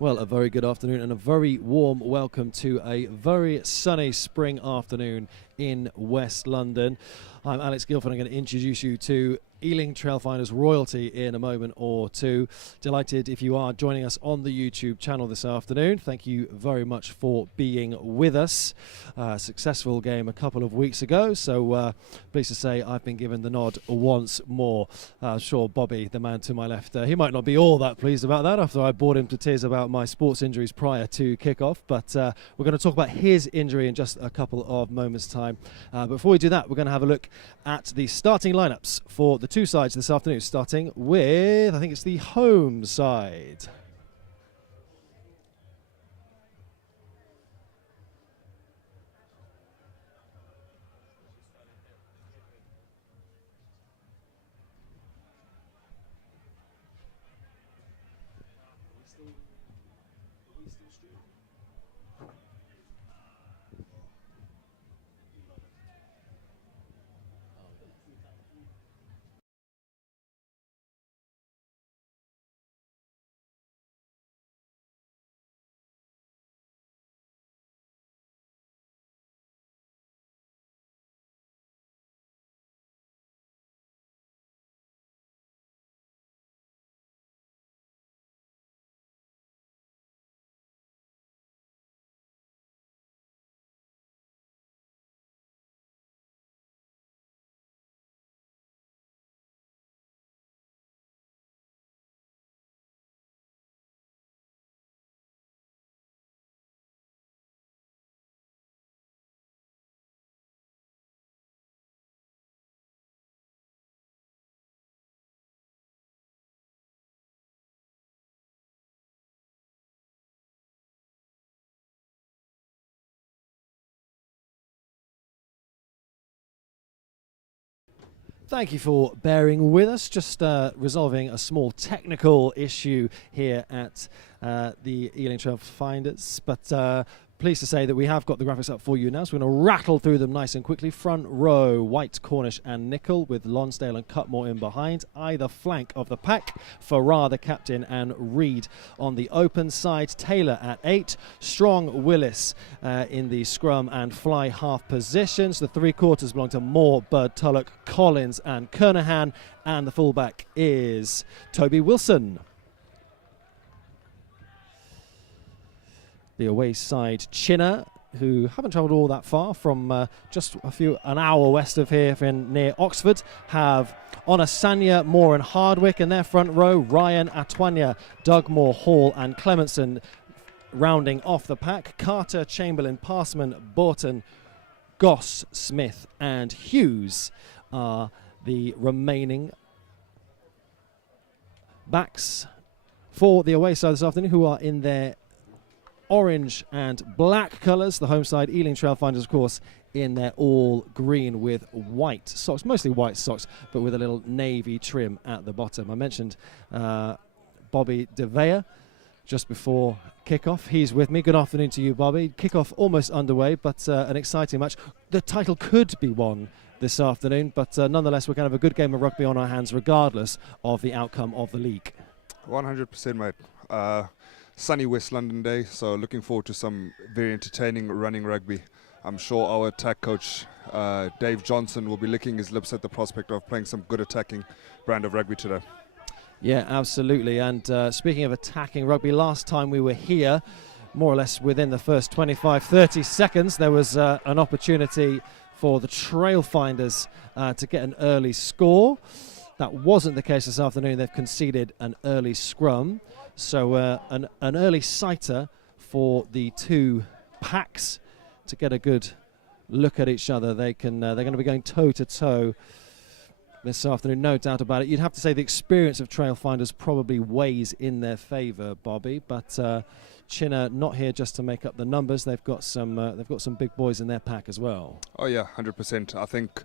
Well, a very good afternoon and a very warm welcome to a very sunny spring afternoon in West London. I'm Alex Guilford. I'm going to introduce you to Ealing Trailfinders royalty in a moment or two. Delighted if you are joining us on the YouTube channel this afternoon. Thank you very much for being with us. Successful game a couple of weeks ago, so pleased to say I've been given the nod once more. Sure, Bobby, the man to my left, he might not be all that pleased about that after I bored him to tears about my sports injuries prior to kickoff, but we're going to talk about his injury in just a couple of moments' time. Before we do that, we're going to have a look at the starting lineups for the two sides this afternoon, starting with, I think it's the home side. Thank you for bearing with us. Just resolving a small technical issue here at the Ealing Trailfinders, but pleased to say that we have got the graphics up for you now, so we're going to rattle through them nice and quickly. Front row, White, Cornish and Nickel, with Lonsdale and Cutmore in behind. Either flank of the pack, Farrar the captain and Reed on the open side. Taylor at 8, Strong, Willis in the scrum and fly half positions. The three quarters belong to Moore, Bird, Tullock, Collins and Kernahan, and the fullback is Toby Wilson. The away side, Chinnor, who haven't travelled all that far from just an hour west of here near Oxford, have Onasanya, Moore and Hardwick in their front row. Ryan, Atwanya, Dugmore, Hall and Clementson rounding off the pack. Carter, Chamberlain, Passman, Borton, Goss, Smith and Hughes are the remaining backs for the away side this afternoon, who are in their orange and black colours. The home side, Ealing Trailfinders, of course, in their all green with white socks, mostly white socks, but with a little navy trim at the bottom. I mentioned Bobby De Vea just before kickoff. He's with me. Good afternoon to you, Bobby. Kickoff almost underway, but an exciting match. The title could be won this afternoon, but nonetheless, we're going to have a good game of rugby on our hands, regardless of the outcome of the league. 100%, mate. Sunny West London day, so looking forward to some very entertaining running rugby. I'm sure our attack coach, Dave Johnson, will be licking his lips at the prospect of playing some good attacking brand of rugby today. Yeah, absolutely. And speaking of attacking rugby, last time we were here, more or less within the first 25-30 seconds, there was an opportunity for the Trailfinders to get an early score. That wasn't the case this afternoon. They've conceded an early scrum. So an early sighter for the two packs to get a good look at each other. They're going to be going toe to toe this afternoon, no doubt about it. You'd have to say the experience of Trailfinders probably weighs in their favour, Bobby. But Chinnor not here just to make up the numbers. They've got some big boys in their pack as well. Oh yeah, 100%. I think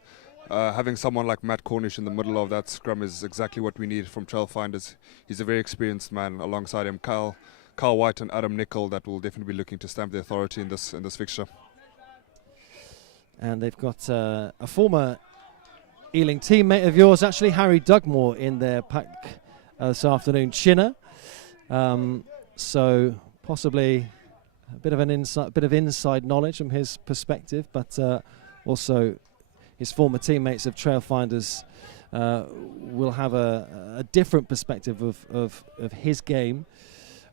having someone like Matt Cornish in the middle of that scrum is exactly what we need from Trailfinders. He's a very experienced man. Alongside him, Carl White and Adam Nicol, that will definitely be looking to stamp their authority in this fixture. And they've got a former Ealing teammate of yours, actually, Harry Dugmore, in their pack this afternoon. Chinnor so possibly a bit of inside knowledge from his perspective, but also his former teammates of Trailfinders will have a different perspective of his game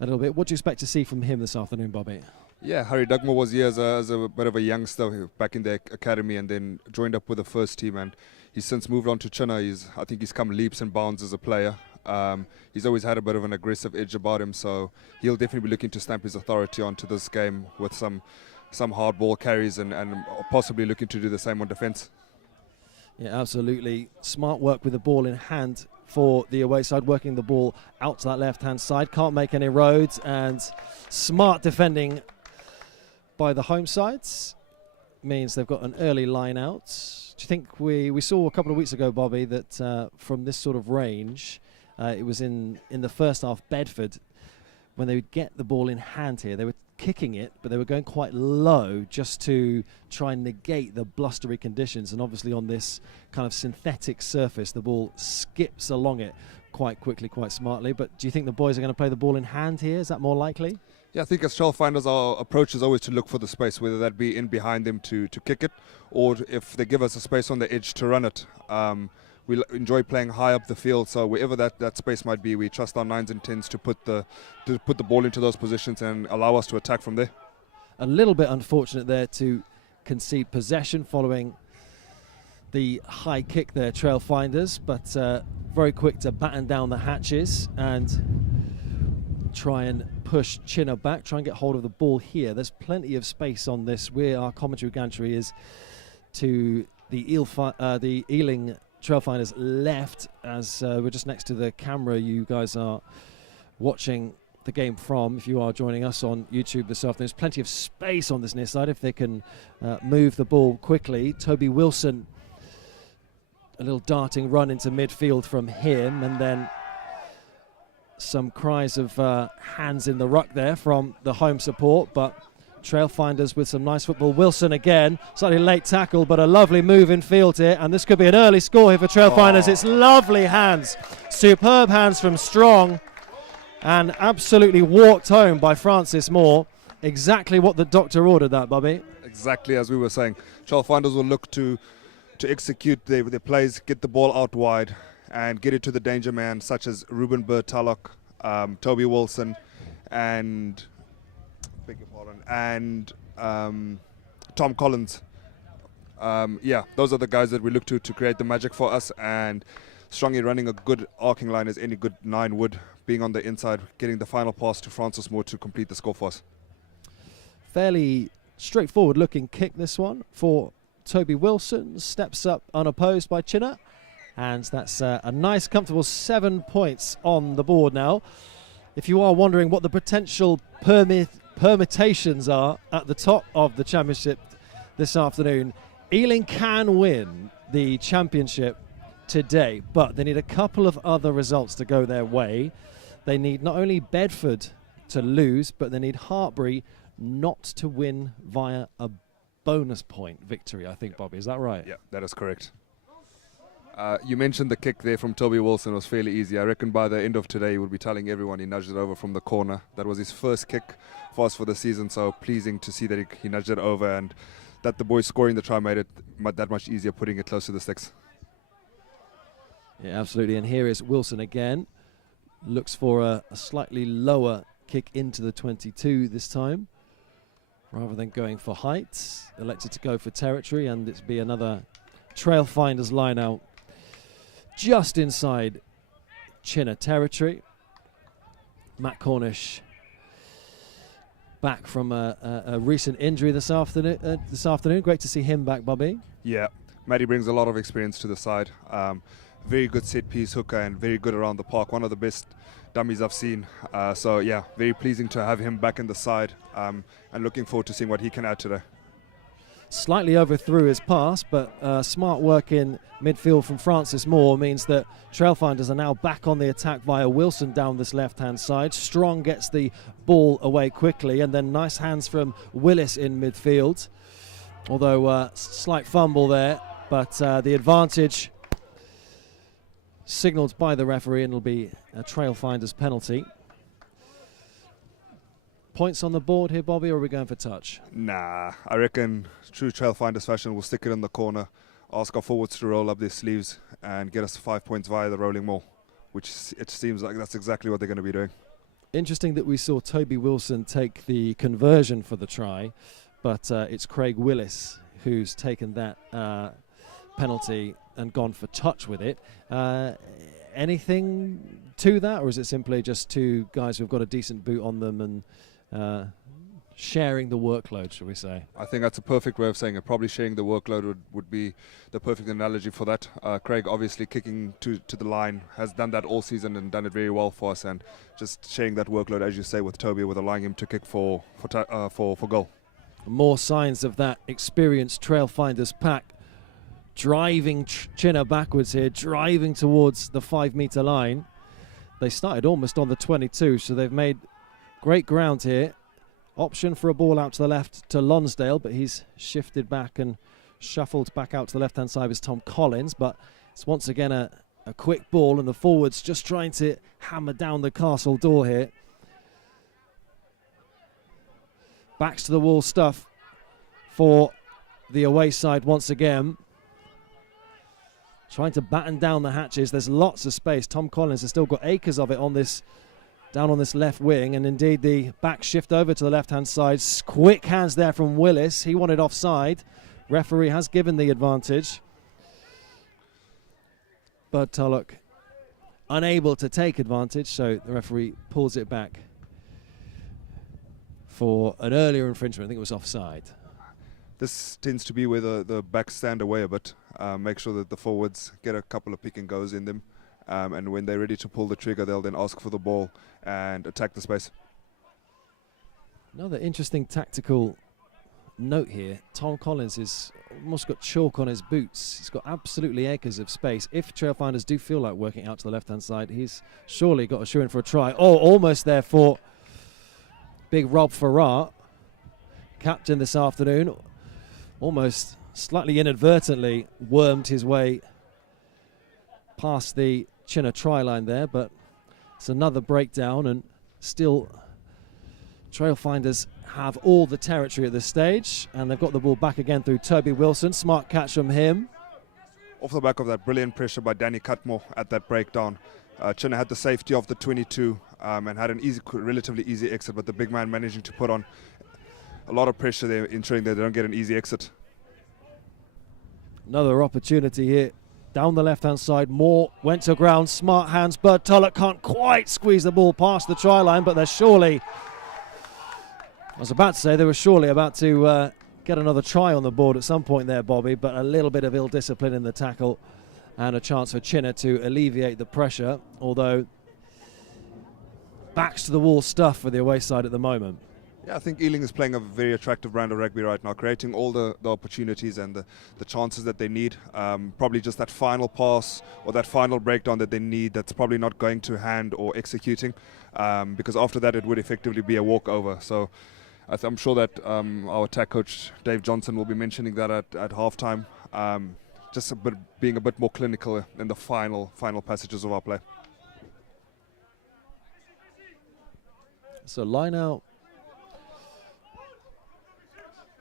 a little bit. What do you expect to see from him this afternoon, Bobby? Yeah, Harry Dugmore was here as a bit of a youngster back in the academy and then joined up with the first team, and he's since moved on to Chinnor. I think he's come leaps and bounds as a player. He's always had a bit of an aggressive edge about him, so he'll definitely be looking to stamp his authority onto this game with some hard ball carries and possibly looking to do the same on defence. Yeah, absolutely. Smart work with the ball in hand for the away side, working the ball out to that left-hand side. Can't make any roads, and smart defending by the home sides means they've got an early line out. Do you think we saw a couple of weeks ago, Bobby, that from this sort of range, it was in the first half, Bedford, when they would get the ball in hand here, they were kicking it, but they were going quite low just to try and negate the blustery conditions. And obviously on this kind of synthetic surface, the ball skips along it quite quickly, quite smartly. But do you think the boys are going to play the ball in hand here? Is that more likely? Yeah, I think as Trailfinders, our approach is always to look for the space, whether that be in behind them to kick it, or if they give us a space on the edge to run it. We enjoy playing high up the field, so wherever that space might be, we trust our 9s and 10s to put the ball into those positions and allow us to attack from there. A little bit unfortunate there to concede possession following the high kick there, Trailfinders, but very quick to batten down the hatches and try and push Chinnor back, try and get hold of the ball here. There's plenty of space on this. Our commentary gantry is to the Ealing Trailfinders left, as we're just next to the camera you guys are watching the game from. If you are joining us on YouTube this afternoon, there's plenty of space on this near side if they can move the ball quickly. Toby Wilson, a little darting run into midfield from him, and then some cries of hands in the ruck there from the home support, but Trailfinders with some nice football. Wilson again, slightly late tackle, but a lovely move in field here, and this could be an early score here for Trailfinders. It's lovely hands, superb hands from Strong, and absolutely walked home by Francis Moore. Exactly what the doctor ordered, that, Bobby. Exactly as we were saying. Trailfinders will look to execute their plays, get the ball out wide, and get it to the danger man, such as Ruben Bertalok, Toby Wilson, and Tom Collins. Those are the guys that we look to create the magic for us, and Strongy running a good arcing line as any good 9 would, being on the inside, getting the final pass to Francis Moore to complete the score for us. Fairly straightforward looking kick, this one for Toby Wilson. Steps up unopposed by Chinnor, and that's a nice comfortable 7 points on the board now. If you are wondering what the potential permutations are at the top of the championship this afternoon, Ealing can win the championship today, but they need a couple of other results to go their way. They need not only Bedford to lose, but they need Hartbury not to win via a bonus point victory, I think, Bobby. Is that right? Yeah, that is correct. You mentioned the kick there from Toby Wilson was fairly easy. I reckon by the end of today he will be telling everyone he nudged it over from the corner. That was his first kick for us for the season, so pleasing to see that he nudged it over, and that the boys scoring the try made it that much easier, putting it close to the sticks. Yeah, absolutely. And here is Wilson again. Looks for a slightly lower kick into the 22 this time, rather than going for height. Elected to go for territory, and it's be another Trailfinders line out just inside Chinnor territory. Matt Cornish back from a recent injury this afternoon. Great to see him back, Bobby. Yeah, Matty brings a lot of experience to the side. Very good set piece hooker and very good around the park. One of the best dummies I've seen. So yeah, very pleasing to have him back in the side, and looking forward to seeing what he can add today. Slightly overthrew his pass, but smart work in midfield from Francis Moore means that Trailfinders are now back on the attack via Wilson down this left-hand side. Strong gets the ball away quickly, and then nice hands from Willis in midfield. Although slight fumble there, but the advantage signalled by the referee, and it'll be a Trailfinders penalty. points on the board here, Bobby, or are we going for touch? Nah, I reckon true Trailfinders fashion, we'll stick it in the corner, ask our forwards to roll up their sleeves and get us 5 points via the rolling maul, which it seems like that's exactly what they're going to be doing. Interesting that we saw Toby Wilson take the conversion for the try, but it's Craig Willis who's taken that penalty and gone for touch with it. Anything to that, or is it simply just two guys who've got a decent boot on them and sharing the workload, shall we say? I think that's a perfect way of saying it. Probably sharing the workload would be the perfect analogy for that. Craig obviously kicking to the line, has done that all season and done it very well for us, and just sharing that workload, as you say, with Toby, with allowing him to kick for goal. More signs of that experienced Trailfinders pack driving Chinnor backwards here, driving towards the 5 metre line. They started almost on the 22, so they've made great ground here. Option for a ball out to the left to Lonsdale, but he's shifted back and shuffled back out to the left-hand side with Tom Collins. But it's once again a quick ball, and the forwards just trying to hammer down the castle door here. Backs to the wall stuff for the away side once again. Trying to batten down the hatches. There's lots of space. Tom Collins has still got acres of it on this, down on this left wing, and indeed the back shift over to the left-hand side. Quick hands there from Willis. He wanted offside. Referee has given the advantage. Bud Tulloch unable to take advantage, so the referee pulls it back for an earlier infringement. I think it was offside. This tends to be where the backs stand away a bit. Make sure that the forwards get a couple of pick and goes in them. And when they're ready to pull the trigger, they'll then ask for the ball and attack the space. Another interesting tactical note here. Tom Collins has almost got chalk on his boots. He's got absolutely acres of space. If Trailfinders do feel like working out to the left-hand side, he's surely got a shoe in for a try. Oh, almost there for big Rob Farrar, captain this afternoon. Almost slightly inadvertently wormed his way past the Chinnor try line there, but it's another breakdown, and still Trailfinders have all the territory at this stage, and they've got the ball back again through Toby Wilson. Smart catch from him. Off the back of that brilliant pressure by Danny Cutmore at that breakdown. Chinnor had the safety of the 22 and had an relatively easy exit, but the big man managing to put on a lot of pressure there, ensuring that they don't get an easy exit. Another opportunity here. Down the left-hand side, Moore went to ground. Smart hands, but Tulloch can't quite squeeze the ball past the try line, but they're surely... I was about to say they were surely about to get another try on the board at some point there, Bobby, but a little bit of ill discipline in the tackle and a chance for Chinnor to alleviate the pressure, although backs to the wall stuff for the away side at the moment. Yeah, I think Ealing is playing a very attractive brand of rugby right now, creating all the opportunities and the chances that they need. Probably just that final pass or that final breakdown that they need that's probably not going to hand or executing, because after that it would effectively be a walkover. So I'm sure that our attack coach Dave Johnson will be mentioning that at halftime, just being a bit more clinical in the final passages of our play. So line out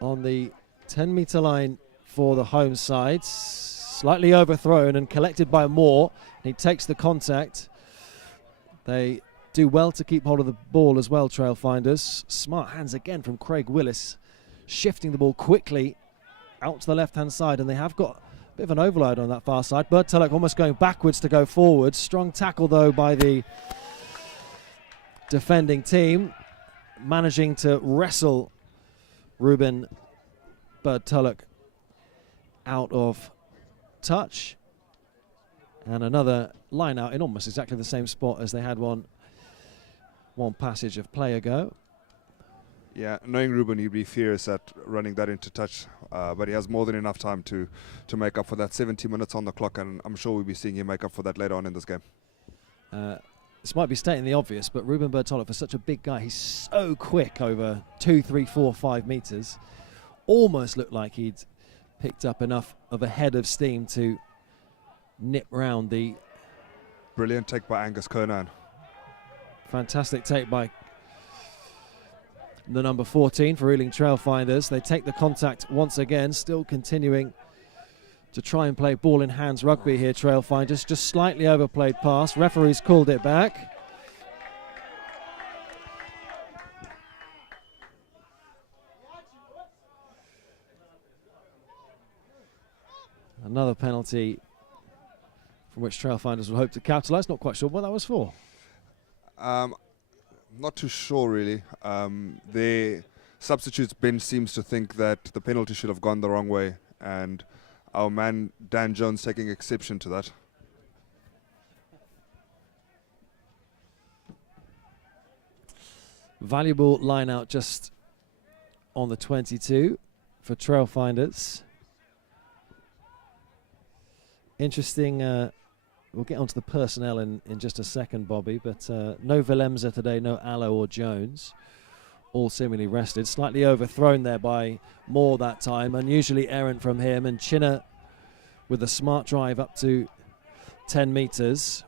on the 10-metre line for the home side, slightly overthrown and collected by Moore. He takes the contact. They do well to keep hold of the ball as well, Trailfinders. Smart hands again from Craig Willis, shifting the ball quickly out to the left-hand side, and they have got a bit of an overload on that far side. Bud Tulloch almost going backwards to go forward. Strong tackle, though, by the defending team, managing to wrestle Ruben Bud Tulloch out of touch. And another line out in almost exactly the same spot as they had one passage of play ago. Yeah, knowing Ruben, he'd be furious at running that into touch, but he has more than enough time to make up for that. 70 minutes on the clock, and I'm sure we'll be seeing him make up for that later on in this game. This might be stating the obvious, but Ruben Bud Tulloch, for such a big guy, he's so quick over 2, 3, 4, 5 metres. Almost looked like he'd picked up enough of a head of steam to nip round the... Brilliant take by Angus Kernan. Fantastic take by the number 14 for Ealing Trailfinders. They take the contact once again, still continuing to try and play ball in hands rugby here, Trailfinders. Just slightly overplayed pass. Referees called it back. Another penalty from which Trailfinders will hope to capitalise. Not quite sure what that was for. Not too sure, really. The substitutes bench seems to think that the penalty should have gone the wrong way, and our man Dan Jones taking exception to that. Valuable line out just on the 22 for Trailfinders. Interesting. We'll get onto the personnel in just a second, Bobby, but no Villemza today, no Allo or Jones. All seemingly rested. Slightly overthrown there by Moore that time. Unusually errant from him, and Chinnor with a smart drive up to 10 metres.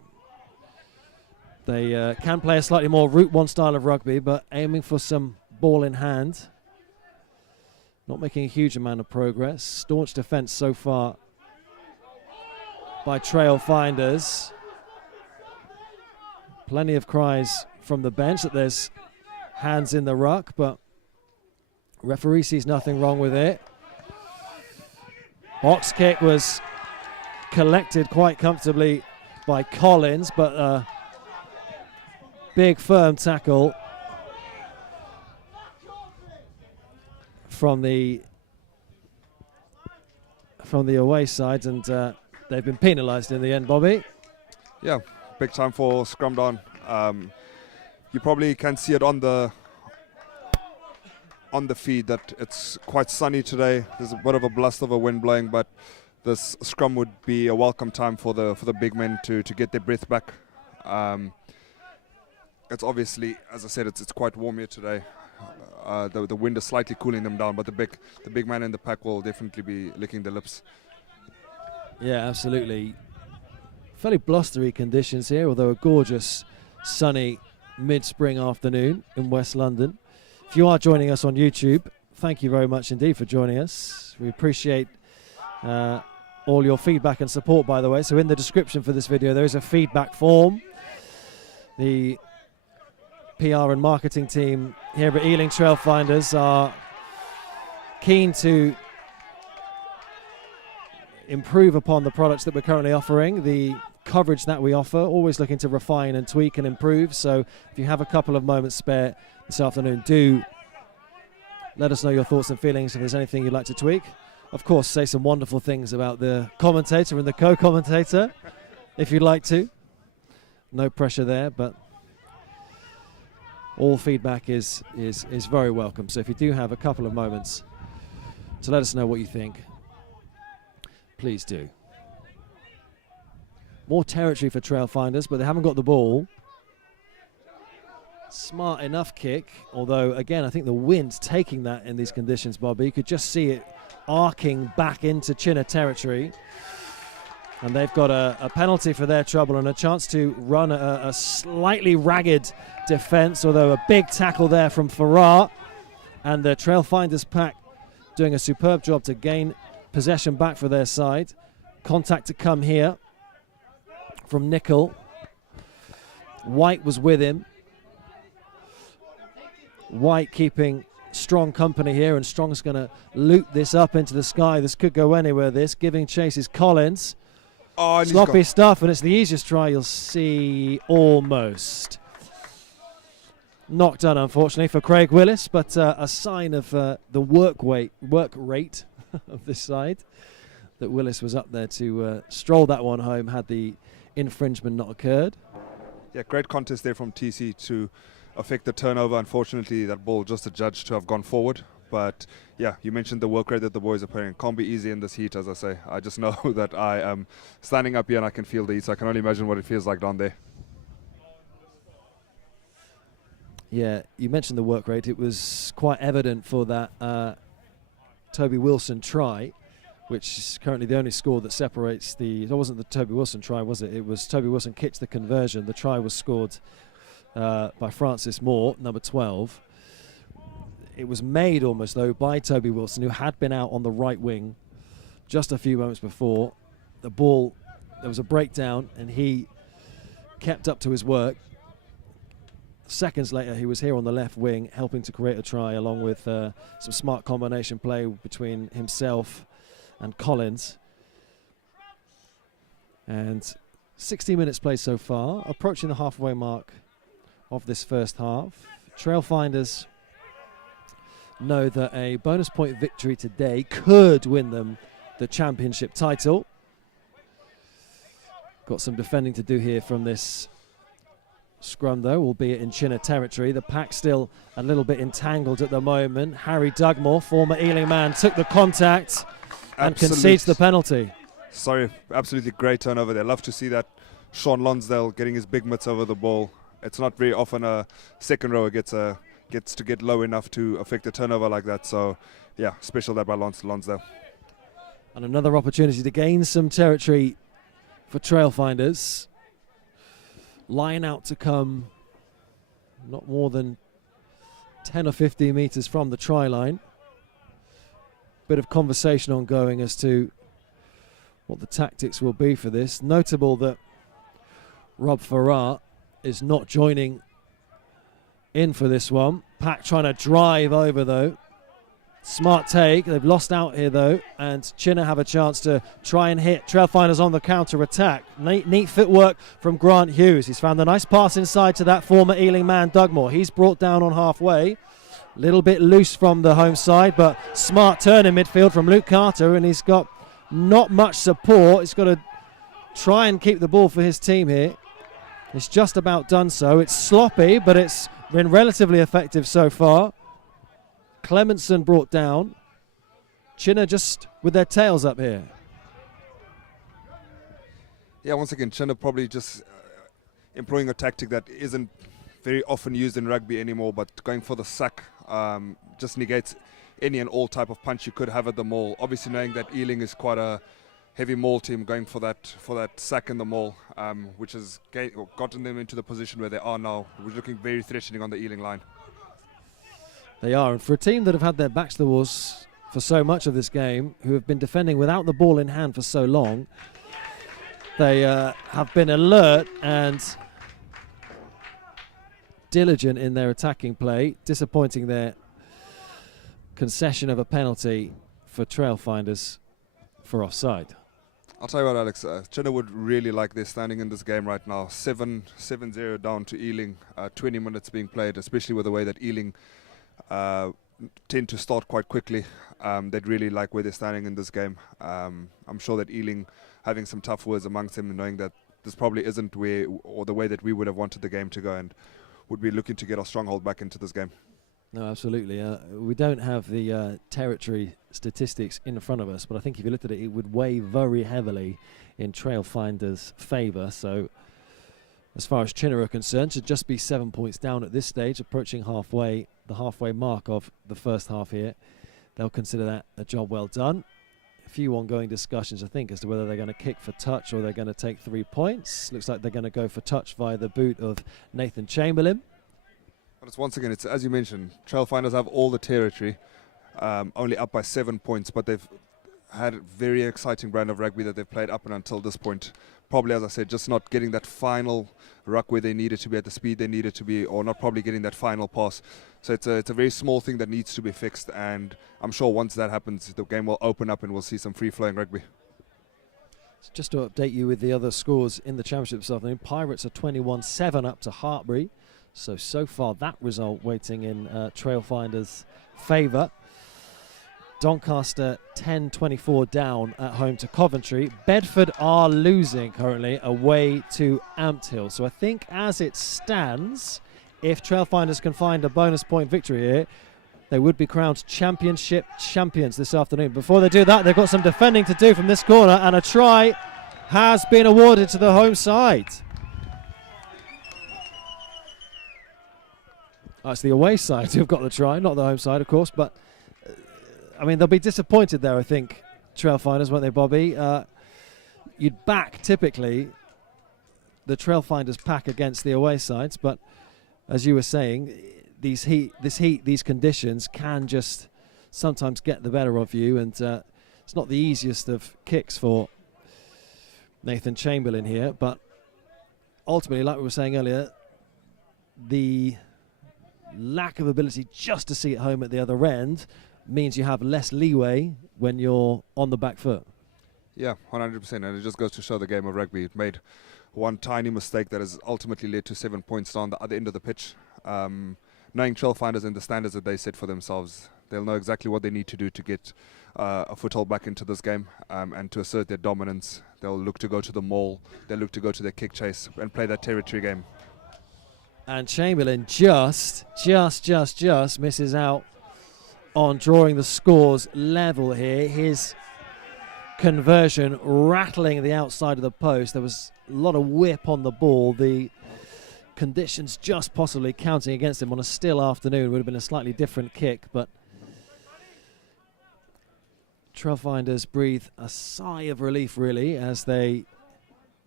They can play a slightly more Route 1 style of rugby, but aiming for some ball in hand. Not making a huge amount of progress. Staunch defence so far by Trailfinders. Plenty of cries from the bench that there's hands in the ruck, but referee sees nothing wrong with it. Box kick was collected quite comfortably by Collins, but a big firm tackle from the away side, and they've been penalised in the end, Bobby. Yeah, big time for scrum down. You probably can see it on the feed that it's quite sunny today. There's a bit of a blast of a wind blowing, but this scrum would be a welcome time for the big men to get their breath back. It's obviously, as I said, it's quite warm here today. The wind is slightly cooling them down, but the big man in the pack will definitely be licking the lips. Yeah, absolutely. Fairly blustery conditions here, although a gorgeous sunny mid-spring afternoon in West London. If you are joining us on YouTube, thank you very much indeed for joining us. We appreciate all your feedback and support, by the way. So in the description for this video, there is a feedback form. The PR and marketing team here at Ealing Trailfinders are keen to improve upon the products that we're currently offering, the coverage that we offer, always looking to refine and tweak and improve. So if you have a couple of moments spare this afternoon, do let us know your thoughts and feelings if there's anything you'd like to tweak. Of course, say some wonderful things about the commentator and the co-commentator if you'd like to. No pressure there, but all feedback is very welcome. So if you do have a couple of moments to let us know what you think, please do. More territory for Trailfinders, but they haven't got the ball. Smart enough kick, although again I think the wind's taking that in these conditions, Bobby. You could just see it arcing back into Chinnor territory, and they've got a penalty for their trouble and a chance to run a slightly ragged defence, although a big tackle there from Farrar, and the Trailfinders pack doing a superb job to gain possession back for their side. Contact to come here from Nickel. White was with him. White keeping Strong company here, and Strong's going to loot this up into the sky. This could go anywhere, this. Giving chase is Collins. Oh, sloppy stuff, and it's the easiest try you'll see almost. Knocked done, unfortunately, for Craig Willis, but a sign of the work rate of this side, that Willis was up there to stroll that one home had the infringement not occurred. Yeah, great contest there from TC to affect the turnover. Unfortunately, that ball just adjudged to have gone forward. But yeah, you mentioned the work rate that the boys are playing. Can't be easy in this heat, as I say. I just know that I am standing up here and I can feel the heat, so I can only imagine what it feels like down there. Yeah, you mentioned the work rate. It was quite evident for that Toby Wilson try, which is currently the only score that separates the... It wasn't the Toby Wilson try, was it? It was Toby Wilson kicked the conversion. The try was scored by Francis Moore, number 12. It was made almost, though, by Toby Wilson, who had been out on the right wing just a few moments before. The ball, there was a breakdown, and he kept up to his work. Seconds later, he was here on the left wing, helping to create a try, along with some smart combination play between himself and Collins. And 60 minutes played so far, approaching the halfway mark of this first half. Trailfinders know that a bonus point victory today could win them the championship title. Got some defending to do here from this scrum, though, albeit in Chinnor territory. The pack still a little bit entangled at the moment. Harry Dugmore, former Ealing man, took the contact and concedes the penalty. Sorry, absolutely great turnover there. Love to see that. Sean Lonsdale getting his big mitts over the ball. It's not very often a second rower gets to get low enough to affect a turnover like that. So, yeah, special that by Lonsdale. And another opportunity to gain some territory for Trailfinders. Line out to come not more than 10 or 15 metres from the try line. Bit of conversation ongoing as to what the tactics will be for this. Notable that Rob Farrar is not joining in for this one. Pack trying to drive over, though. Smart take. They've lost out here, though, and Chinnor have a chance to try and hit Trailfinders on the counter-attack. Neat footwork from Grant Hughes. He's found a nice pass inside to that former Ealing man, Dugmore. He's brought down on halfway. A little bit loose from the home side, but smart turn in midfield from Luke Carter, and he's got not much support. He's got to try and keep the ball for his team here. It's just about done so. It's sloppy, but it's been relatively effective so far. Clementson brought down. Chinnor just with their tails up here. Yeah, once again, Chinnor probably just employing a tactic that isn't very often used in rugby anymore, but going for the sack just negates any and all type of punch you could have at the maul. Obviously knowing that Ealing is quite a heavy maul team, going for that sack in the maul, which has gotten them into the position where they are now. We're looking very threatening on the Ealing line. They are, and for a team that have had their backs to the walls for so much of this game, who have been defending without the ball in hand for so long, they have been alert and diligent in their attacking play, disappointing their concession of a penalty for Trailfinders for offside. I'll tell you what, Alex, Chinnor would really like their standing in this game right now. 7-0 down to Ealing, 20 minutes being played, especially with the way that Ealing tend to start quite quickly. They'd really like where they're standing in this game. I'm sure that Ealing having some tough words amongst them, knowing that this probably isn't where or the way that we would have wanted the game to go, and would be looking to get our stronghold back into this game. No, absolutely. We don't have the territory statistics in front of us, but I think if you looked at it, it would weigh very heavily in Trailfinders' favour. So as far as Chinnor are concerned, should just be 7 points down at this stage, approaching the halfway mark of the first half here. They'll consider that a job well done. A few ongoing discussions, I think, as to whether they're going to kick for touch or they're going to take 3 points. Looks like they're going to go for touch via the boot of Nathan Chamberlain. But it's once again, it's as you mentioned, Trailfinders have all the territory, only up by 7 points, but they've had a very exciting brand of rugby that they've played up and until this point. Probably, as I said, just not getting that final ruck where they needed to be at the speed they needed to be, or not probably getting that final pass. So it's a very small thing that needs to be fixed, and I'm sure once that happens, the game will open up and we'll see some free-flowing rugby. So just to update you with the other scores in the championship this afternoon, Pirates are 21-7 up to Hartbury. So far that result waiting in Trailfinders' favour. Doncaster 10-24 down at home to Coventry. Bedford are losing currently away to Ampthill. So I think as it stands, if Trailfinders can find a bonus point victory here, they would be crowned championship champions this afternoon. Before they do that, they've got some defending to do from this corner, and a try has been awarded to the home side. Oh, it's the away side who've got the try, not the home side, of course, but I mean, they'll be disappointed there, I think, Trailfinders, won't they, Bobby? You'd back, typically, the Trailfinders pack against the away sides, but as you were saying, these conditions can just sometimes get the better of you, and it's not the easiest of kicks for Nathan Chamberlain here, but ultimately, like we were saying earlier, the lack of ability just to see it home at the other end means you have less leeway when you're on the back foot. Yeah, 100%, and it just goes to show the game of rugby. It made one tiny mistake that has ultimately led to 7 points down the other end of the pitch. Knowing Trailfinders and the standards that they set for themselves, they'll know exactly what they need to do to get a foothold back into this game, and to assert their dominance. They'll look to go to the maul, they'll look to go to their kick chase and play that territory game. And Chamberlain just misses out on drawing the scores level here. His conversion rattling the outside of the post. There was a lot of whip on the ball. The conditions just possibly counting against him on a still afternoon. Would have been a slightly different kick, but Trailfinders breathe a sigh of relief, really, as they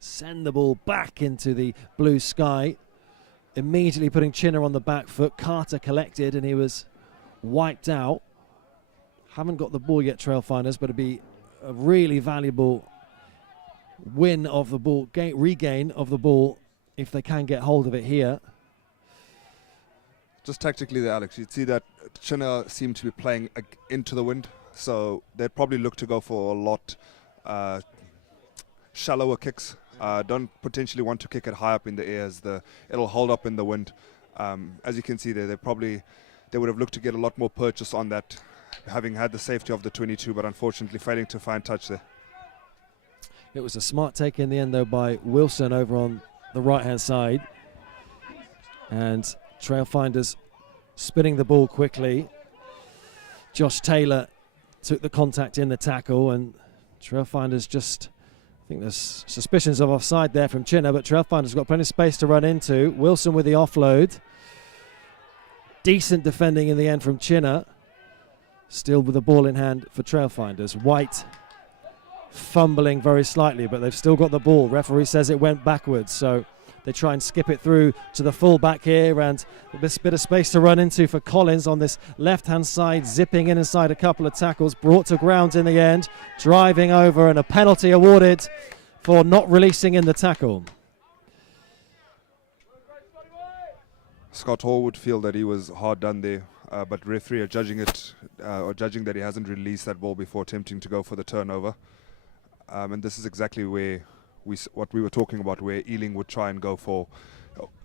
send the ball back into the blue sky, immediately putting Chinnor on the back foot. Carter collected, and he was wiped out. Haven't got the ball yet, Trailfinders, but it'd be a really valuable win of the ball, regain of the ball, if they can get hold of it here. Just tactically there, Alex, you'd see that Chinnor seemed to be playing into the wind, so they'd probably look to go for a lot shallower kicks. Don't potentially want to kick it high up in the air, as it'll hold up in the wind. As you can see there, they would have looked to get a lot more purchase on that, having had the safety of the 22, but unfortunately failing to find touch there. It was a smart take in the end, though, by Wilson over on the right-hand side. And Trailfinders spinning the ball quickly. Josh Taylor took the contact in the tackle, and Trailfinders just, I think there's suspicions of offside there from Chinnor, but Trailfinders got plenty of space to run into. Wilson with the offload. Decent defending in the end from Chinnor. Still with the ball in hand for Trailfinders. White fumbling very slightly, but they've still got the ball. Referee says it went backwards, so they try and skip it through to the full-back here, and this bit of space to run into for Collins on this left-hand side, zipping in inside a couple of tackles, brought to ground in the end, driving over, and a penalty awarded for not releasing in the tackle. Scott Hall would feel that he was hard done there, but referee are judging it, or judging that he hasn't released that ball before attempting to go for the turnover. And this is exactly where what we were talking about, where Ealing would try and go for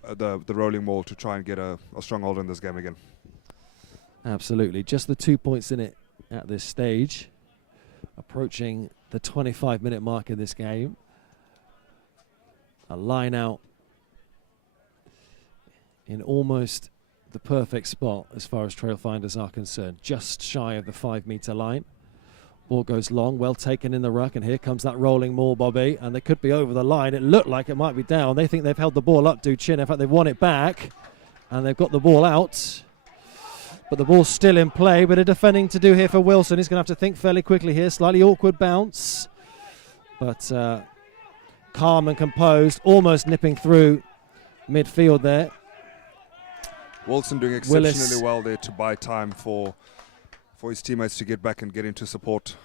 the rolling maul to try and get a strong hold in this game again. Absolutely. Just the 2 points in it at this stage. Approaching the 25-minute mark in this game. A line out in almost the perfect spot as far as Trailfinders are concerned. Just shy of the 5-metre line. Ball goes long, well taken in the ruck, and here comes that rolling maul, Bobby, and they could be over the line. It looked like it might be down. They think they've held the ball up, do Chinnor. In fact, they've won it back, and they've got the ball out. But the ball's still in play. Bit of defending to do here for Wilson. He's going to have to think fairly quickly here. Slightly awkward bounce, but calm and composed, almost nipping through midfield there. Wilson doing exceptionally well there to buy time for his teammates to get back and get into support,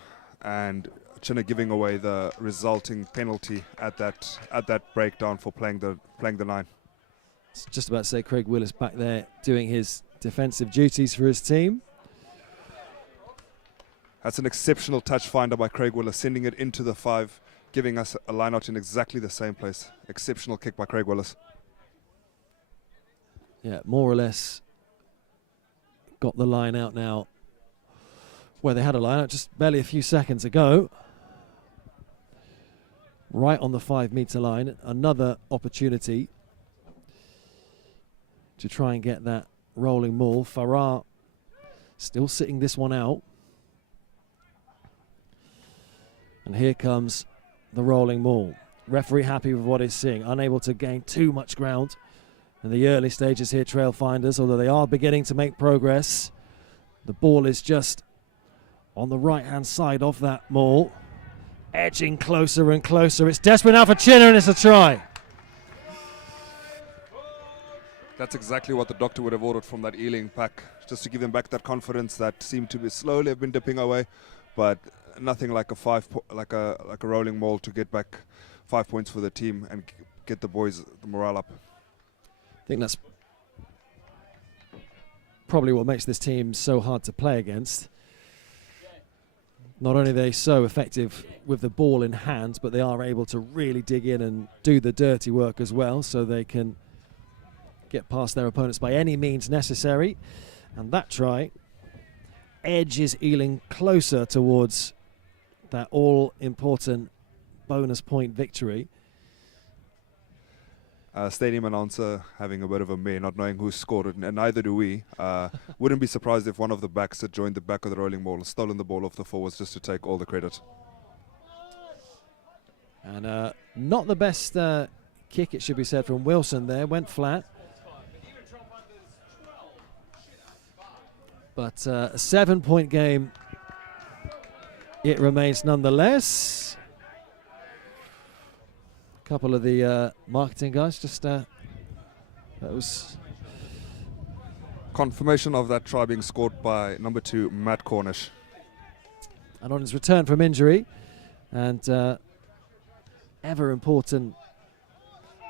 and Chinnor giving away the resulting penalty at that breakdown for playing the line. It's just about to say Craig Willis back there doing his defensive duties for his team. That's an exceptional touch finder by Craig Willis, sending it into the 5, giving us a line out in exactly the same place. Exceptional kick by Craig Willis. Yeah, more or less got the line out now, where they had a line out just barely a few seconds ago. Right on the 5-metre line. Another opportunity to try and get that rolling maul. Farrar still sitting this one out. And here comes the rolling maul. Referee happy with what he's seeing. Unable to gain too much ground in the early stages here, Trailfinders, although they are beginning to make progress. The ball is just on the right-hand side of that maul, edging closer and closer. It's desperate now for Chinnor, and it's a try. That's exactly what the doctor would have ordered from that Ealing pack, just to give them back that confidence that seemed to be slowly have been dipping away, but nothing like like a rolling maul to get back 5 points for the team and get the boys the morale up. I think that's probably what makes this team so hard to play against. Not only are they so effective with the ball in hand, but they are able to really dig in and do the dirty work as well, so they can get past their opponents by any means necessary. And that try edges Ealing closer towards that all-important bonus point victory. Stadium announcer having a bit of a mare, not knowing who scored it, and neither do we. Wouldn't be surprised if one of the backs had joined the back of the rolling ball, stolen the ball off the forwards just to take all the credit. And not the best kick, it should be said, from Wilson there. Went flat. But a 7-point game it remains nonetheless. A couple of the marketing guys just that was confirmation of that try being scored by number 2 Matt Cornish. And on his return from injury, and ever important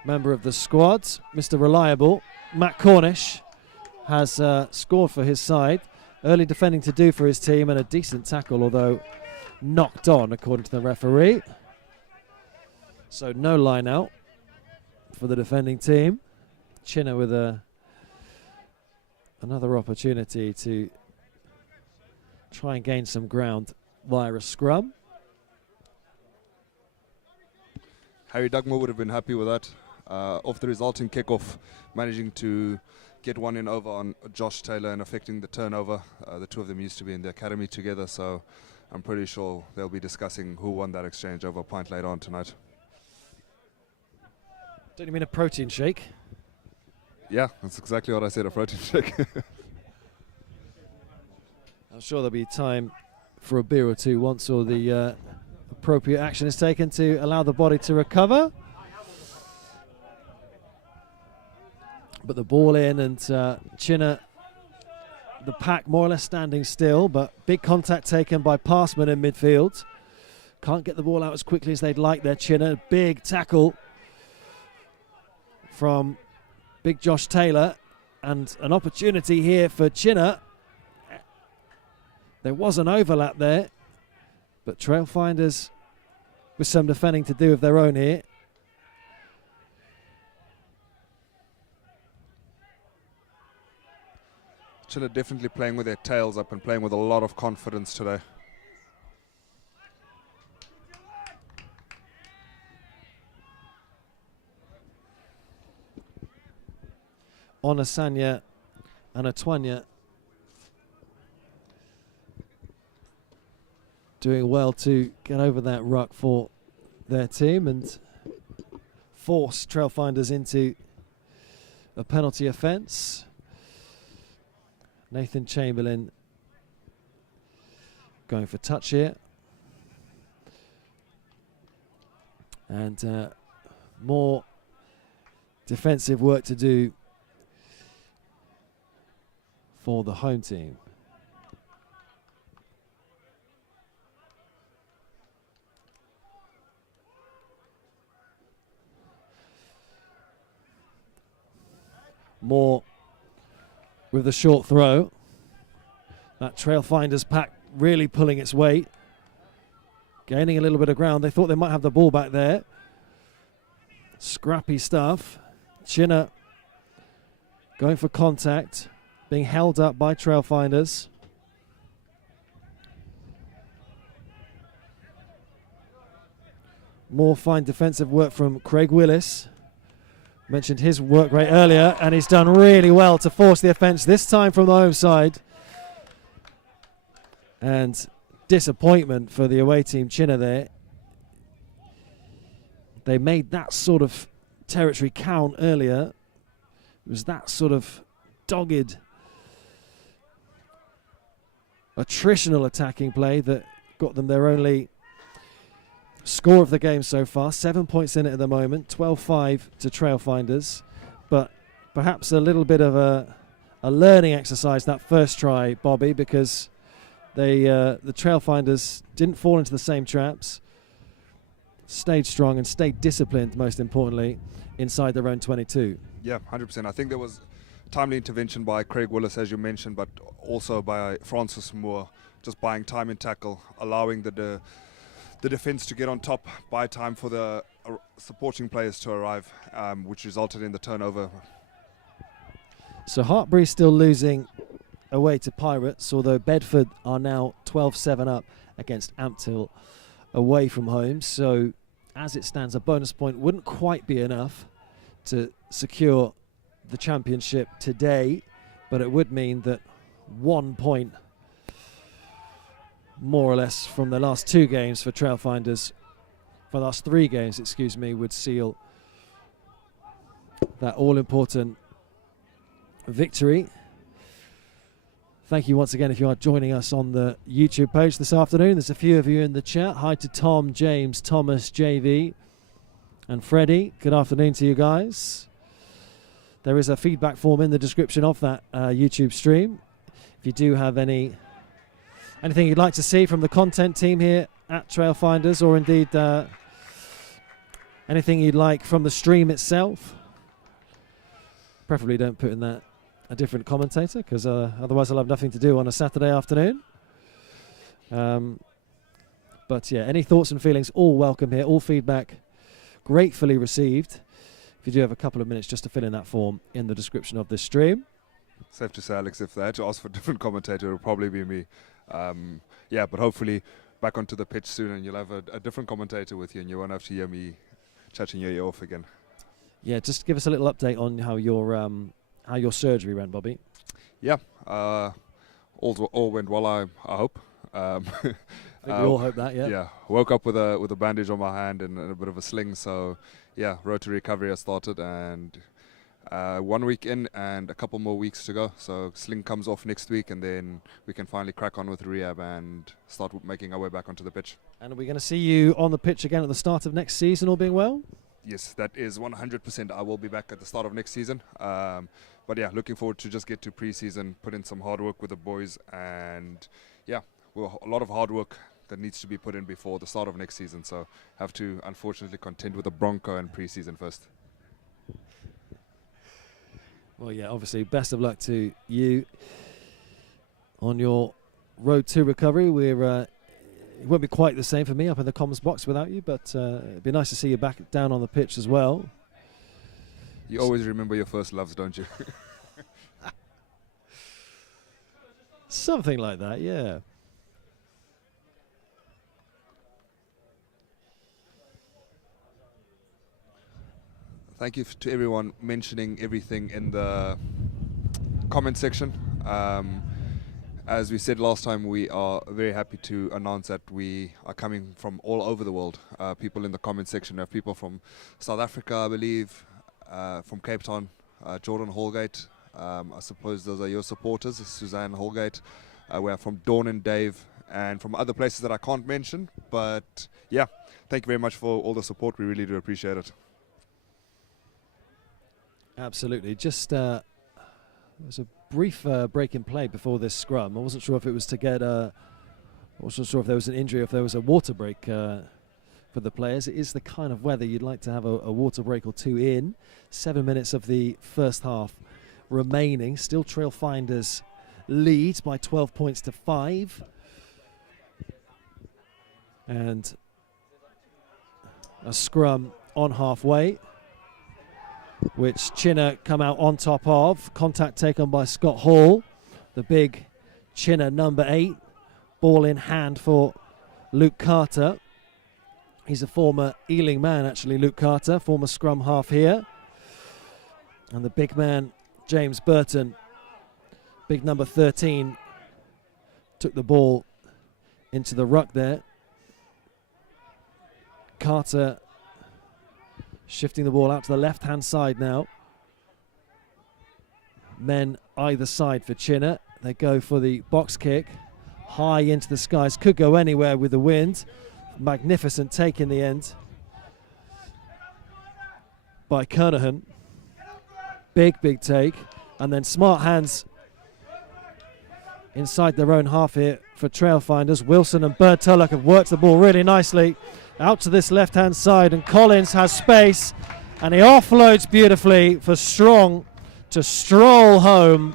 member of the squad, Mr. Reliable, Matt Cornish, has scored for his side. Early defending to do for his team, and a decent tackle, although knocked on according to the referee. So no line out for the defending team. Chinnor with another opportunity to try and gain some ground via a scrum. Harry Dugmore would have been happy with that. Off the resulting kickoff, managing to get one in over on Josh Taylor and affecting the turnover. The two of them used to be in the academy together, so I'm pretty sure they'll be discussing who won that exchange over a pint later on tonight. Don't you mean a protein shake? Yeah, that's exactly what I said, a protein shake. I'm sure there'll be time for a beer or two once all the appropriate action is taken to allow the body to recover. But the ball in, and Chinnor, the pack more or less standing still, but big contact taken by Passman in midfield. Can't get the ball out as quickly as they'd like there, Chinnor. Big tackle from big Josh Taylor, and an opportunity here for Chinnor. There was an overlap there, but Trailfinders with some defending to do of their own here. Chinnor definitely playing with their tails up and playing with a lot of confidence today. Onasanya and Atwanya doing well to get over that ruck for their team and force Trailfinders into a penalty offence. Nathan Chamberlain going for touch here. And more defensive work to do for the home team. More with the short throw. That Trailfinders pack really pulling its weight. Gaining a little bit of ground. They thought they might have the ball back there. Scrappy stuff. Chinnor going for contact. Being held up by Trailfinders. More fine defensive work from Craig Willis. Mentioned his work rate earlier, and he's done really well to force the offence, this time from the home side. And disappointment for the away team, Chinnor there. They made that sort of territory count earlier. It was that sort of dogged, attritional attacking play that got them their only score of the game so far. 7 points in it at the moment, 12-5 to Trailfinders. But perhaps a little bit of a learning exercise, that first try, Bobby, because the Trailfinders didn't fall into the same traps, stayed strong and stayed disciplined, most importantly, inside their own 22. Yeah, 100%. I think there was timely intervention by Craig Willis, as you mentioned, but also by Francis Moore, just buying time in tackle, allowing the defence to get on top, buy time for the supporting players to arrive, which resulted in the turnover. So Hartbury still losing away to Pirates, although Bedford are now 12-7 up against Ampthill away from home. So as it stands, a bonus point wouldn't quite be enough to secure the championship today, but it would mean that 1 point more or less from the last 2 games for Trailfinders, for the last 3 games, excuse me, would seal that all-important victory. Thank you once again if you are joining us on the YouTube page this afternoon. There's a few of you in the chat. Hi to Tom, James, Thomas, JV and Freddie. Good afternoon to you guys. There is a feedback form in the description of that YouTube stream. If you do have anything you'd like to see from the content team here at Trailfinders, or indeed anything you'd like from the stream itself, preferably don't put in that a different commentator, because otherwise I'll have nothing to do on a Saturday afternoon. But yeah, any thoughts and feelings, all welcome here, all feedback gratefully received. If you do have a couple of minutes just to fill in that form in the description of this stream. Safe to say, Alex, if they had to ask for a different commentator, it would probably be me. Yeah, but hopefully back onto the pitch soon, and you'll have a different commentator with you, and you won't have to hear me chatting your ear off again. Yeah, just give us a little update on how your surgery went, Bobby. Yeah, all went well, I hope. I think we all hope that, yeah. Yeah, woke up with a bandage on my hand and a bit of a sling, so yeah, road to recovery has started, and 1 week in and a couple more weeks to go. So sling comes off next week, and then we can finally crack on with rehab and start making our way back onto the pitch. And are we going to see you on the pitch again at the start of next season, all being well? Yes, that is 100%. I will be back at the start of next season. But yeah, looking forward to just get to pre-season, put in some hard work with the boys, and yeah, well, a lot of hard work that needs to be put in before the start of next season. So have to unfortunately contend with the Bronco and pre-season first. Well, yeah, obviously, best of luck to you on your road to recovery. It won't be quite the same for me up in the comms box without you, but it'd be nice to see you back down on the pitch as well. You always remember your first loves, don't you? Something like that, yeah. Thank you to everyone mentioning everything in the comment section. As we said last time, we are very happy to announce that we are coming from all over the world. People in the comment section, we have people from South Africa, I believe, from Cape Town, Jordan Holgate. I suppose those are your supporters, Suzanne Holgate. We are from Dawn and Dave, and from other places that I can't mention. But yeah, thank you very much for all the support. We really do appreciate it. Absolutely. Just there's a brief break in play before this scrum. I wasn't sure if it was to get I wasn't sure if there was an injury, or if there was a water break for the players. It is the kind of weather you'd like to have a water break or two in. 7 minutes of the first half remaining. Still Trailfinders lead by 12 points to 5. And a scrum on halfway, which Chinnor come out on top of. Contact taken by Scott Hall, the big Chinnor number 8. Ball in hand for Luke Carter. He's a former Ealing man, actually, Luke Carter, former scrum half here. And the big man, James Burton, big number 13, took the ball into the ruck there. Carter shifting the ball out to the left-hand side now. Men either side for Chinnor. They go for the box kick. High into the skies. Could go anywhere with the wind. Magnificent take in the end by Kernahan. Big take. And then smart hands inside their own half here for Trailfinders. Wilson and Bird Tulloch have worked the ball really nicely out to this left-hand side, and Collins has space, and he offloads beautifully for Strong to stroll home.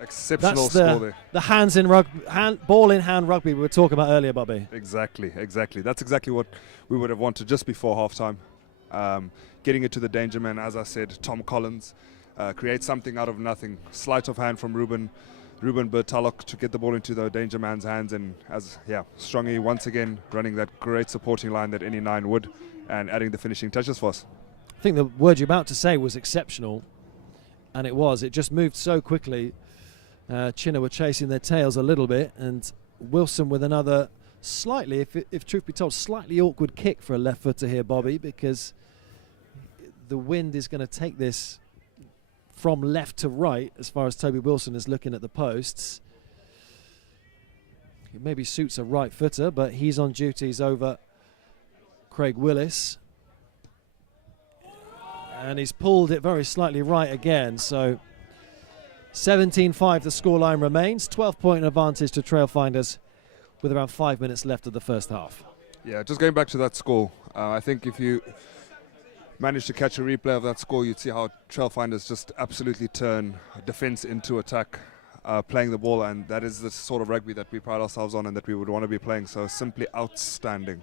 Exceptional That's score there. the hands in ball in hand rugby we were talking about earlier, Bobby. Exactly. That's exactly what we would have wanted just before halftime. Getting it to the danger man, as I said, Tom Collins, create something out of nothing. Sleight of hand from Ruben Bertalok to get the ball into the danger man's hands, and Strongy once again running that great supporting line that any 9 would, and adding the finishing touches for us. I think the word you're about to say was exceptional, and it was. It just moved so quickly. Chinnor were chasing their tails a little bit, and Wilson with another slightly, if truth be told, slightly awkward kick for a left footer here, Bobby, because the wind is going to take this from left to right as far as Toby Wilson is looking at the posts. It maybe suits a right footer, but he's on duties over Craig Willis. And he's pulled it very slightly right again, so 17-5 the scoreline remains. 12-point advantage to Trailfinders with around 5 minutes left of the first half. Yeah, just going back to that score, I think if you managed to catch a replay of that score, you'd see how Trailfinders just absolutely turn defense into attack, playing the ball, and that is the sort of rugby that we pride ourselves on and that we would want to be playing. So simply outstanding.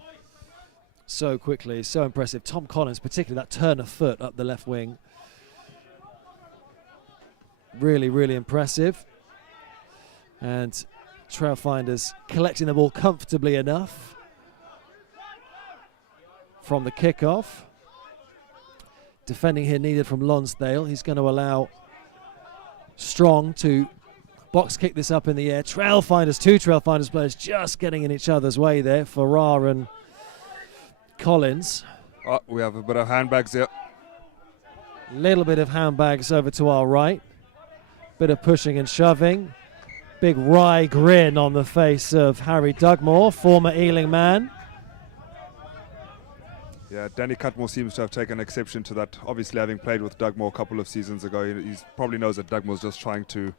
So quickly, so impressive. Tom Collins, particularly that turn of foot up the left wing. Really, really impressive. And Trailfinders collecting the ball comfortably enough from the kickoff. Defending here needed from Lonsdale. He's going to allow Strong to box kick this up in the air. Two Trailfinders players just getting in each other's way there. Farrar and Collins. Oh, we have a bit of handbags here. Little bit of handbags over to our right. Bit of pushing and shoving. Big wry grin on the face of Harry Dugmore, former Ealing man. Yeah, Danny Cutmore seems to have taken exception to that. Obviously, having played with Dugmore a couple of seasons ago, he probably knows that Dugmore's just trying to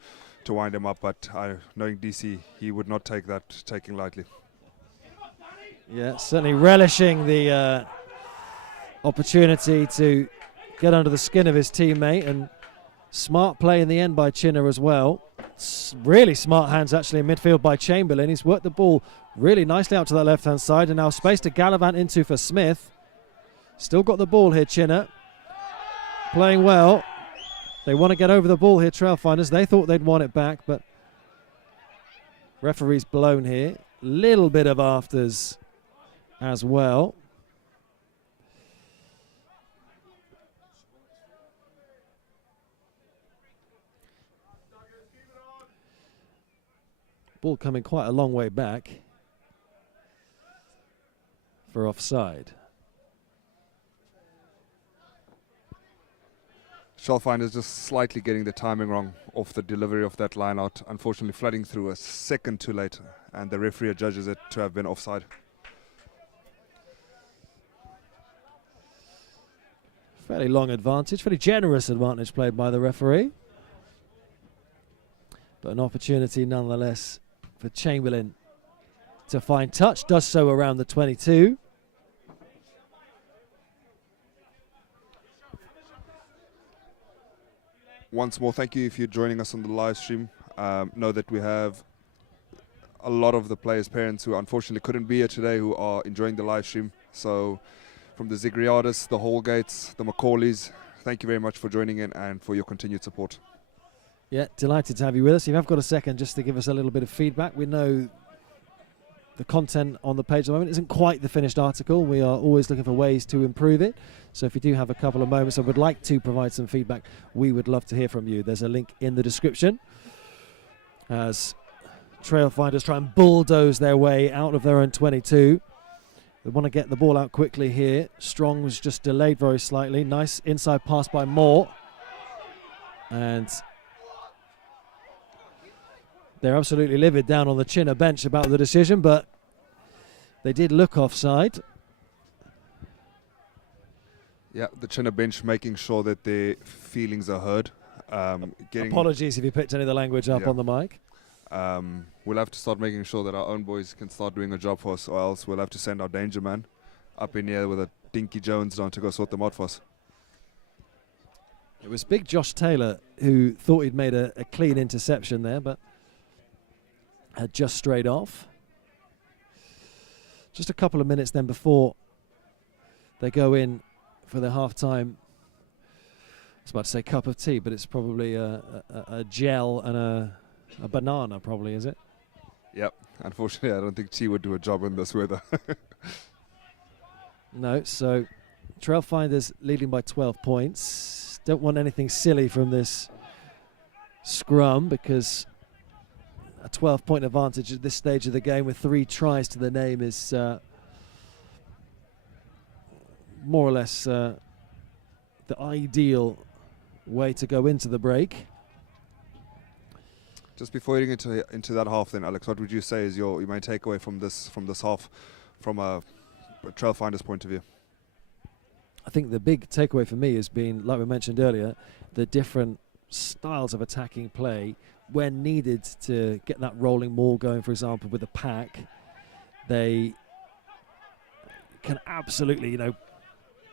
wind him up. But knowing DC, he would not take that taking lightly. Yeah, certainly relishing the opportunity to get under the skin of his teammate, and smart play in the end by Chinnor as well. Really smart hands actually in midfield by Chamberlain. He's worked the ball really nicely out to that left-hand side, and now space to gallivant into for Smith. Still got the ball here, Chinnor. Playing well. They want to get over the ball here, Trailfinders. They thought they'd won it back, but referee's blown here. Little bit of afters as well. Ball coming quite a long way back for offside. Trailfinders just slightly getting the timing wrong off the delivery of that line out. Unfortunately, flooding through a second too late, and the referee judges it to have been offside. Fairly long advantage, fairly generous advantage played by the referee. But an opportunity nonetheless for Chamberlain to find touch. Does so around the 22. Once more, thank you if you're joining us on the live stream. Know that we have a lot of the players' parents who unfortunately couldn't be here today who are enjoying the live stream. So from the Zigriadis, the Holgates, the Macaulays, thank you very much for joining in and for your continued support. Yeah, delighted to have you with us. If you have got a second just to give us a little bit of feedback. We know the content on the page at the moment isn't quite the finished article. We are always looking for ways to improve it. So if you do have a couple of moments and would like to provide some feedback, we would love to hear from you. There's a link in the description. As Trailfinders try and bulldoze their way out of their own 22. They want to get the ball out quickly here. Strong was just delayed very slightly. Nice inside pass by Moore. And they're absolutely livid down on the Chinnor bench about the decision, but they did look offside. Yeah, the Chinnor bench making sure that their feelings are heard. Apologies if you picked any of the language up on the mic. We'll have to start making sure that our own boys can start doing a job for us, or else we'll have to send our danger man up in here with a Dinky Jones down to go sort them out for us. It was big Josh Taylor who thought he'd made a clean interception there, but had just strayed off. Just a couple of minutes then before they go in for their half-time. I was about to say cup of tea, but it's probably a gel and a banana, probably, is it? Yep. Unfortunately, I don't think tea would do a job in this weather. No, so Trailfinders leading by 12 points. Don't want anything silly from this scrum because a 12-point advantage at this stage of the game with 3 tries to the name is more or less the ideal way to go into the break. Just before getting into that half, then Alex, what would you say is your main takeaway from this half, from a Trailfinders point of view? I think the big takeaway for me has been, like we mentioned earlier, the different styles of attacking play when needed to get that rolling maul going. For example, with the pack, they can absolutely,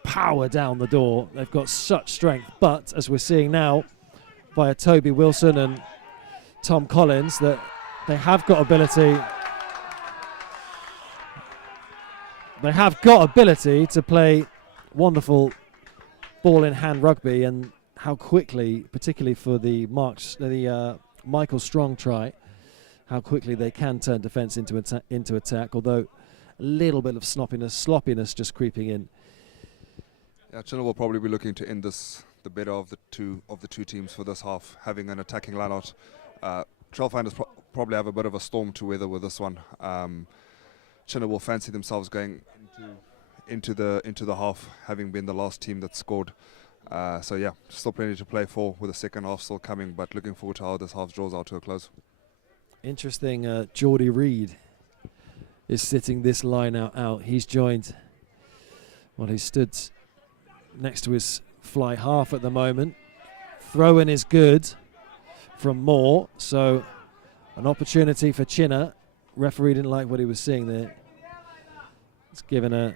power down the door. They've got such strength, but as we're seeing now via Toby Wilson and Tom Collins, that they have got ability. They have got ability to play wonderful ball in hand rugby, and how quickly, particularly for the Michael Strong try, how quickly they can turn defence into attack. Although a little bit of sloppiness just creeping in. Yeah, Chinnor will probably be looking to end the better of the two teams for this half, having an attacking line-out. Trailfinders probably have a bit of a storm to weather with this one. Chinnor will fancy themselves going into the half, having been the last team that scored. So yeah, still plenty to play for with the second half still coming, but looking forward to how this half draws out to a close. Interesting, Geordie Reid is sitting this line out. He's joined, well, he stood next to his fly half at the moment. Throw-in is good from Moore, so an opportunity for Chinnor. Referee didn't like what he was seeing there. It's given in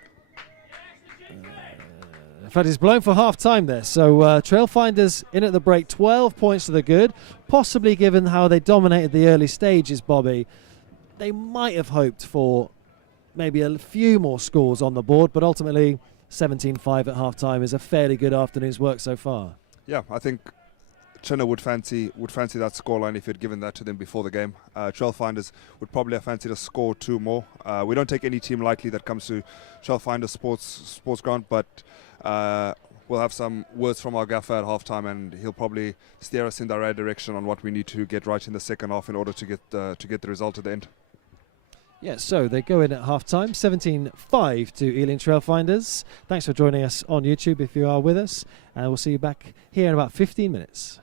fact, he's blown for half-time there. So Trailfinders in at the break, 12 points to the good. Possibly, given how they dominated the early stages, Bobby, they might have hoped for maybe a few more scores on the board, but ultimately 17-5 at half-time is a fairly good afternoon's work so far. Yeah, I think Chinnor would fancy that scoreline if you'd given that to them before the game. Trailfinders would probably have fancied a score 2 more. We don't take any team lightly that comes to Trailfinders sports ground, but we'll have some words from our gaffer at halftime, and he'll probably steer us in the right direction on what we need to get right in the second half in order to get the result at the end. Yeah, so they go in at half-time, 17-5 to Ealing Trailfinders. Thanks for joining us on YouTube if you are with us, and we'll see you back here in about 15 minutes.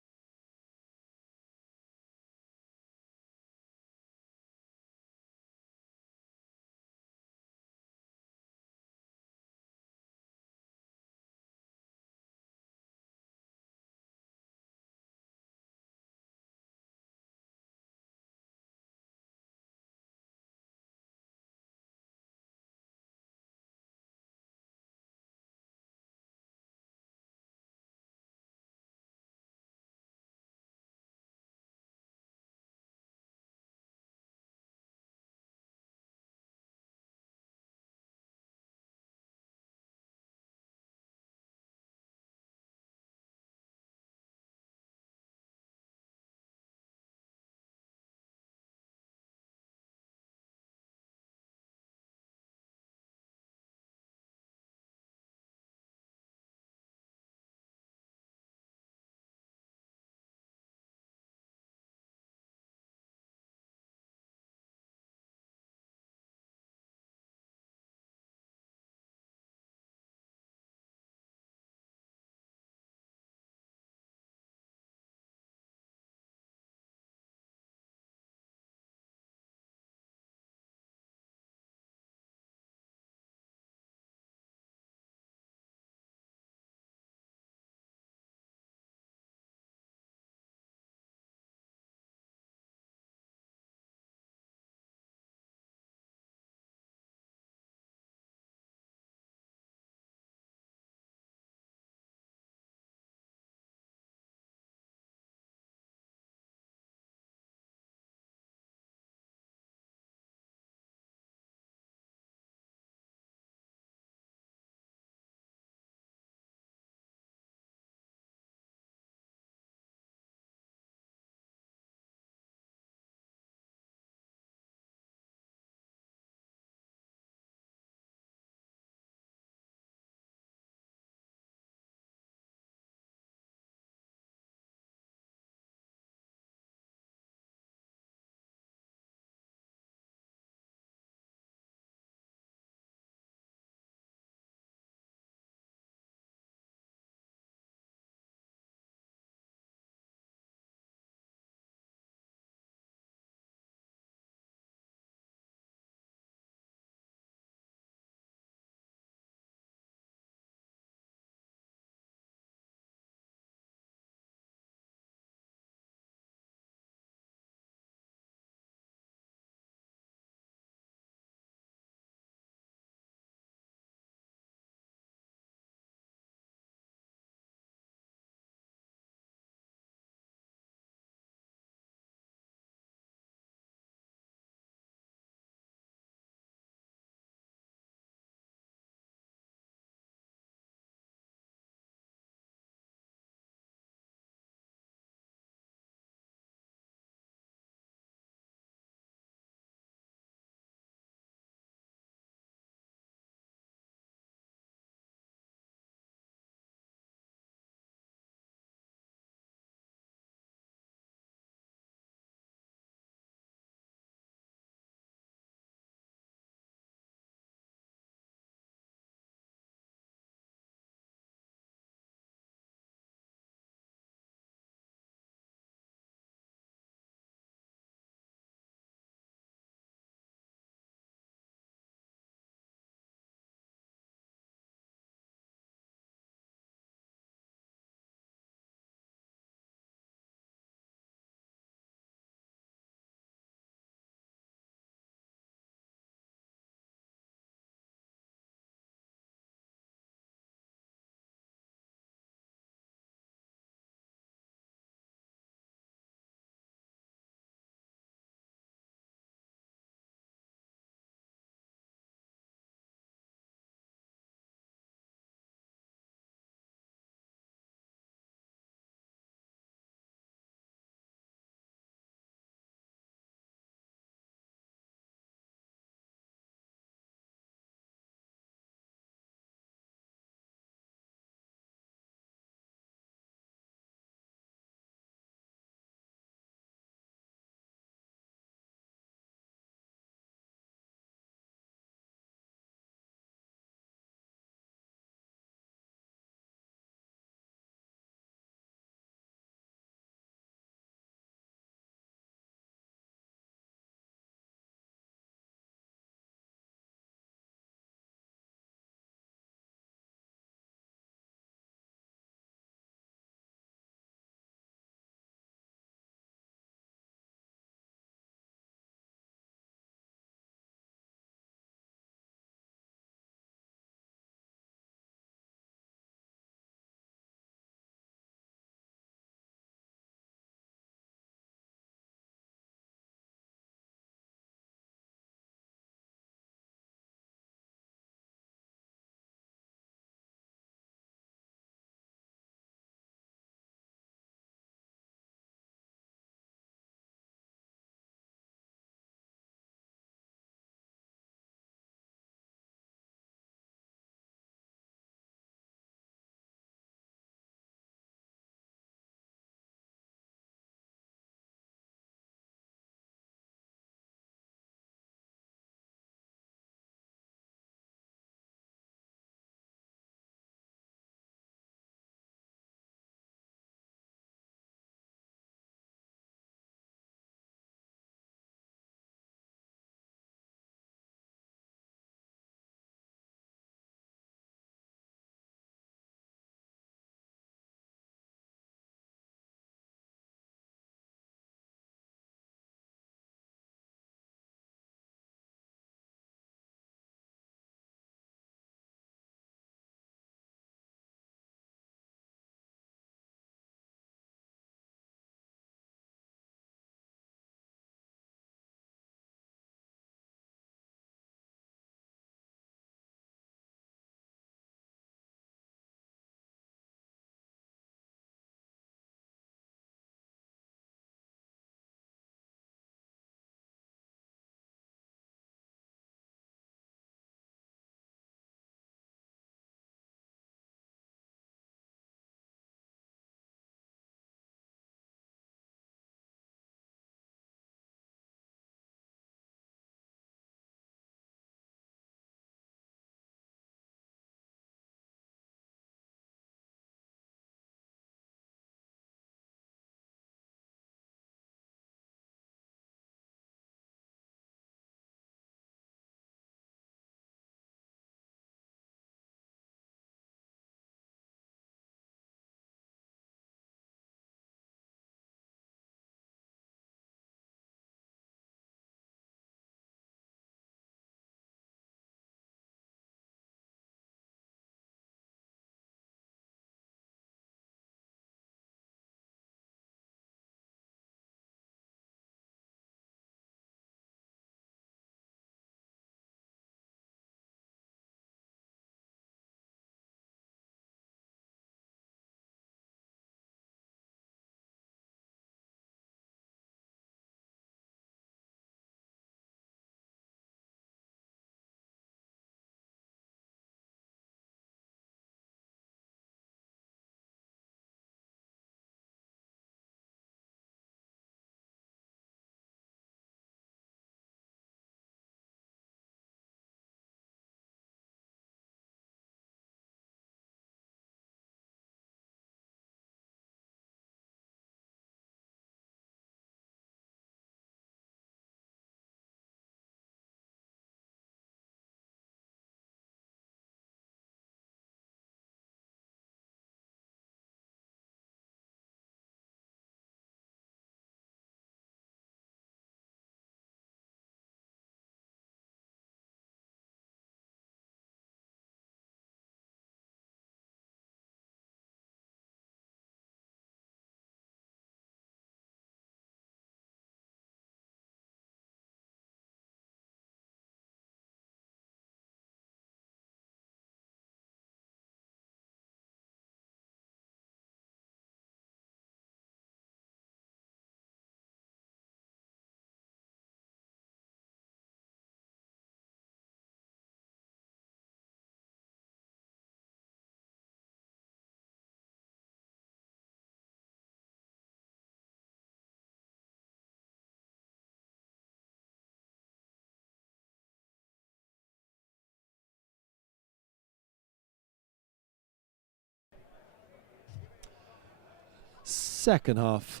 Second half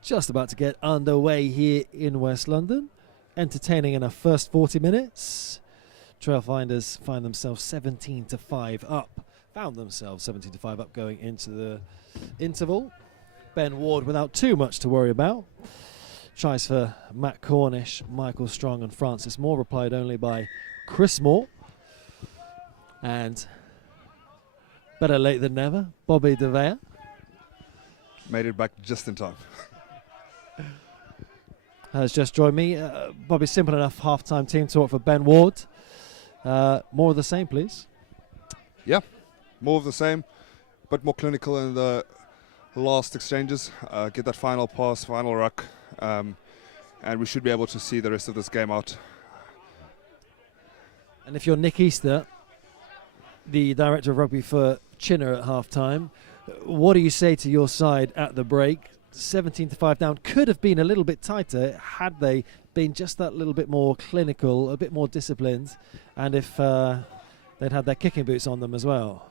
just about to get underway here in West London. Entertaining in our first 40 minutes. Trailfinders find themselves 17-5 up. Found themselves 17-5 up going into the interval. Ben Ward without too much to worry about. Tries for Matt Cornish, Michael Strong and Francis Moore, replied only by Chris Moore. And better late than never, Bobby De Vea. Made it back just in time. Has just joined me. Bobby, simple enough half-time team talk for Ben Ward. More of the same, please. Yeah, more of the same, but more clinical in the last exchanges. Get that final pass, final ruck, and we should be able to see the rest of this game out. And if you're Nick Easter, the director of rugby for Chinnor at half-time, what do you say to your side at the break? 17-5 down. Could have been a little bit tighter had they been just that little bit more clinical, a bit more disciplined, and if they'd had their kicking boots on them as well.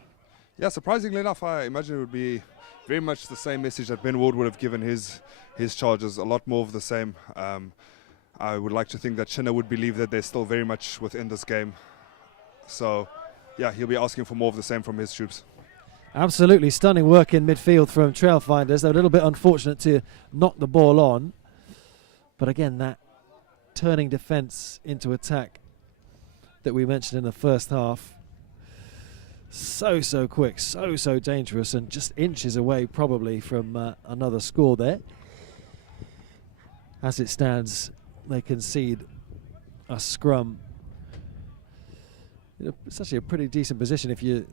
Yeah, surprisingly enough, I imagine it would be very much the same message that Ben Ward would have given his charges, a lot more of the same. I would like to think that Chinnor would believe that they're still very much within this game. So, yeah, he'll be asking for more of the same from his troops. Absolutely stunning work in midfield from Trailfinders. They're a little bit unfortunate to knock the ball on. But again, that turning defence into attack that we mentioned in the first half. So quick, so dangerous, and just inches away probably from another score there. As it stands, they concede a scrum. It's actually a pretty decent position if you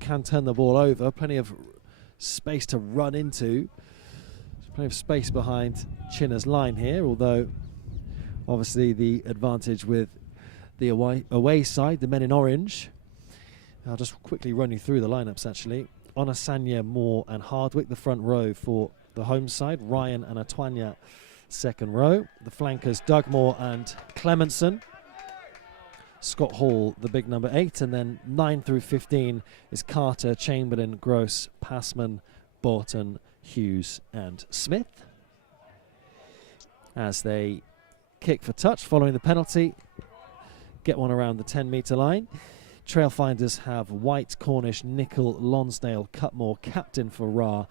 can turn the ball over. Plenty of space to run into. There's plenty of space behind Chinnor's line here, although obviously the advantage with the away side, the men in orange. I'll just quickly run you through the lineups actually. Onasanya, Moore and Hardwick, the front row for the home side. Ryan and Atwanya, second row. The flankers, Dugmore and Clementson. Scott Hall, the big number 8, and then 9 through 15 is Carter, Chamberlain, Gross, Passman, Borton, Hughes and Smith. As they kick for touch following the penalty, get one around the 10-metre line. Trailfinders have White, Cornish, Nicol, Lonsdale, Cutmore, captain for Ra,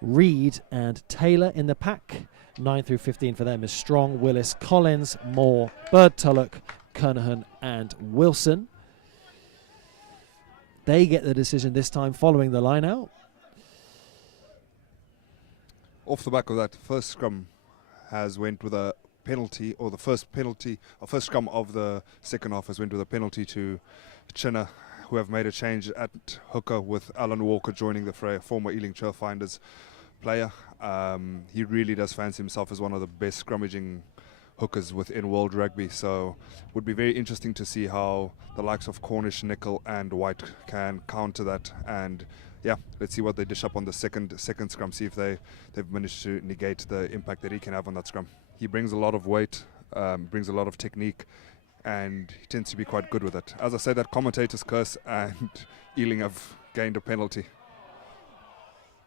Reed and Taylor in the pack. 9 through 15 for them is Strong, Willis, Collins, Moore, Bird Tulloch, Kernahan and Wilson. They get the decision this time following the line out. Off the back of that, first scrum has went with a penalty, or the first scrum of the second half has went with a penalty to Chinnor, who have made a change at hooker with Alan Walker joining the fray, former Ealing Trailfinders player. He really does fancy himself as one of the best scrummaging hookers within world rugby, so would be very interesting to see how the likes of Cornish, Nicol and White can counter that. And yeah, let's see what they dish up on the second scrum, see if they've managed to negate the impact that he can have on that scrum. He brings a lot of weight, brings a lot of technique, and he tends to be quite good with it. As I say, that commentator's curse, and Ealing have gained a penalty.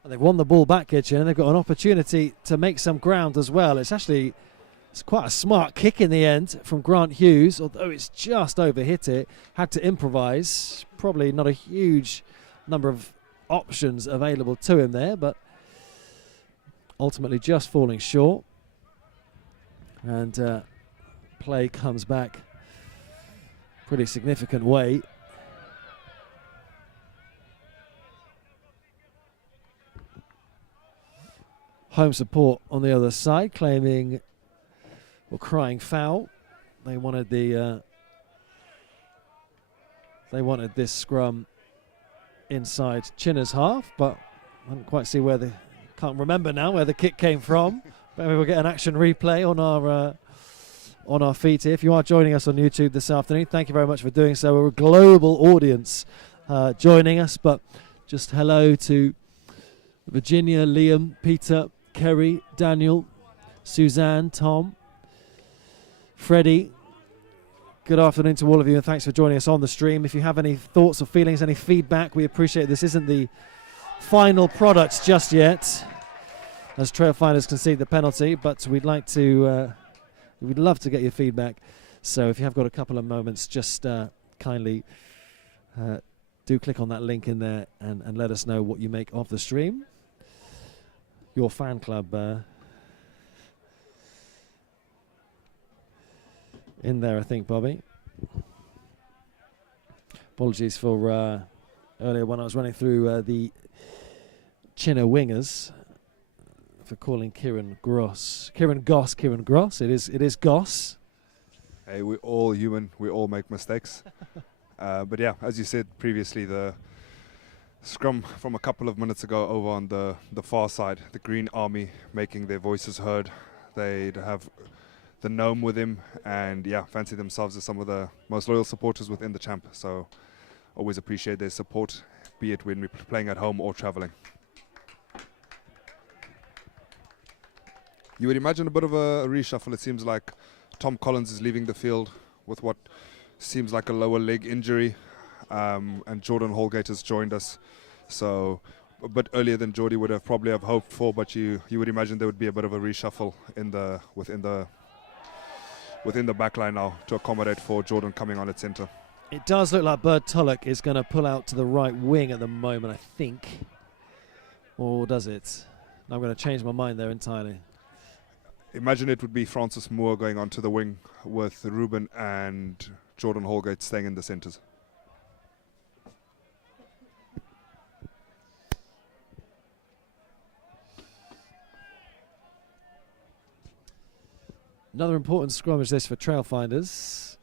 They've won the ball back, Kitchen, and they've got an opportunity to make some ground as well. It's quite a smart kick in the end from Grant Hughes, although it's just overhit it. Had to improvise. Probably not a huge number of options available to him there, but ultimately just falling short. And play comes back pretty significant way. Home support on the other side claiming or crying foul. They wanted this scrum inside Chinnor's half, but I don't quite see can't remember now where the kick came from. Maybe we'll get an action replay on our feet here. If you are joining us on YouTube this afternoon, thank you very much for doing so. We're a global audience joining us, but just hello to Virginia, Liam, Peter, Kerry, Daniel, Suzanne, Tom, Freddie. Good afternoon to all of you, and thanks for joining us on the stream. If you have any thoughts or feelings, any feedback, we appreciate it. This isn't the final product just yet. as Trailfinders concede the penalty, but we'd love to get your feedback. So if you have got a couple of moments, just kindly do click on that link in there and let us know what you make of the stream. Your fan club in there, I think, Bobby. Apologies for earlier when I was running through the Chinnor wingers for calling Kieran Gross. Kieran Goss. It is Goss. Hey, we're all human. We all make mistakes. But yeah, as you said previously, the scrum from a couple of minutes ago over on the far side, the Green Army making their voices heard. They'd have the gnome with him, and yeah, fancy themselves as some of the most loyal supporters within the champ. So always appreciate their support, be it when we're playing at home or traveling. You would imagine a bit of a reshuffle. It seems like Tom Collins is leaving the field with what seems like a lower leg injury, and Jordan Holgate has joined us. So a bit earlier than Geordie would have probably have hoped for, but you would imagine there would be a bit of a reshuffle within the back line now to accommodate for Jordan coming on at centre. It does look like Bird Tulloch is going to pull out to the right wing at the moment, I think. Or does it? I'm going to change my mind there entirely. Imagine it would be Francis Moore going onto the wing with Ruben and Jordan Holgate staying in the centres. Another important scrummage this for Trailfinders.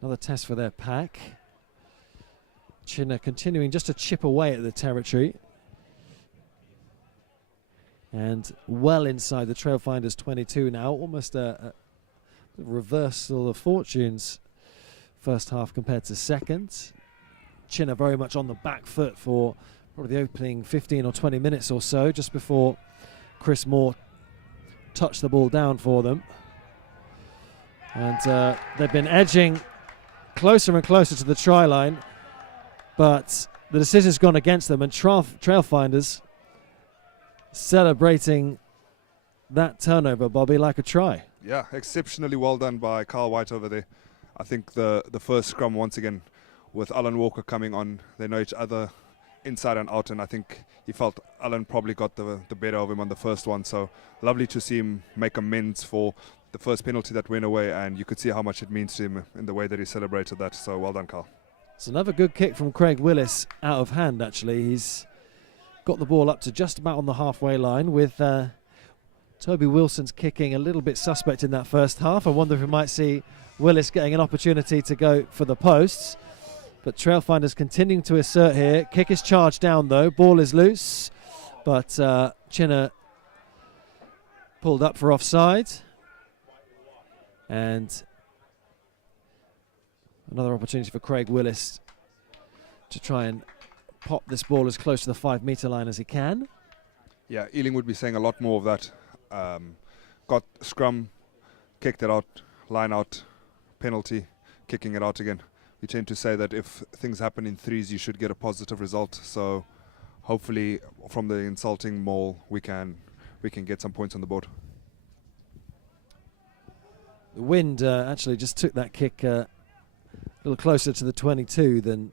Another test for their pack. Chinnor continuing just to chip away at the territory. And well inside the Trailfinders 22 now. Almost a reversal of fortunes first half compared to second. Chinnor very much on the back foot for probably the opening 15 or 20 minutes or so, just before Chris Moore touched the ball down for them. And they've been edging closer and closer to the try line, but the decision's gone against them, and Trailfinders celebrating that turnover, Bobby, like a try. Yeah, exceptionally well done by Carl White over there. I think the first scrum, once again, with Alan Walker coming on, they know each other inside and out, and I think he felt Alan probably got the better of him on the first one. So lovely to see him make amends for the first penalty that went away, and you could see how much it means to him in the way that he celebrated that. So well done, Carl. It's another good kick from Craig Willis out of hand, actually. He's got the ball up to just about on the halfway line, with Toby Wilson's kicking a little bit suspect in that first half. I wonder if we might see Willis getting an opportunity to go for the posts. But Trailfinders continuing to assert here. Kick is charged down though. Ball is loose. But Chinnor pulled up for offside. And another opportunity for Craig Willis to try and pop this ball as close to the 5 metre line as he can. Yeah, Ealing would be saying a lot more of that. Got scrum, kicked it out, line out, penalty, kicking it out again. We tend to say that if things happen in threes, you should get a positive result. So hopefully from the insulting maul, we can get some points on the board. The wind actually just took that kick a little closer to the 22 than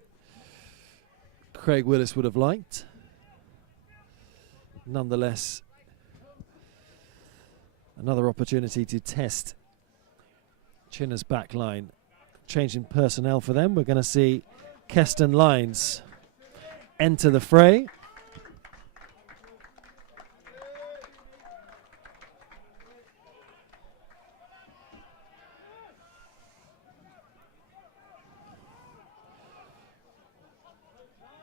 Craig Willis would have liked. Nonetheless, another opportunity to test Chinnor's back line. Changing personnel for them. We're going to see Keston Lyons enter the fray.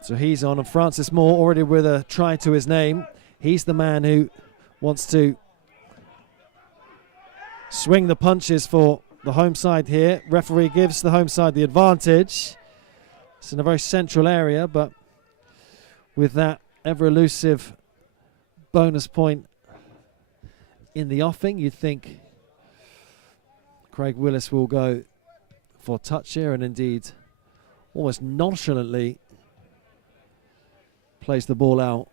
So he's on, and Francis Moore already with a try to his name. He's the man who wants to swing the punches for the home side here. Referee gives the home side the advantage. It's in a very central area, but with that ever elusive bonus point in the offing, you'd think Craig Willis will go for touch here, and indeed almost nonchalantly plays the ball out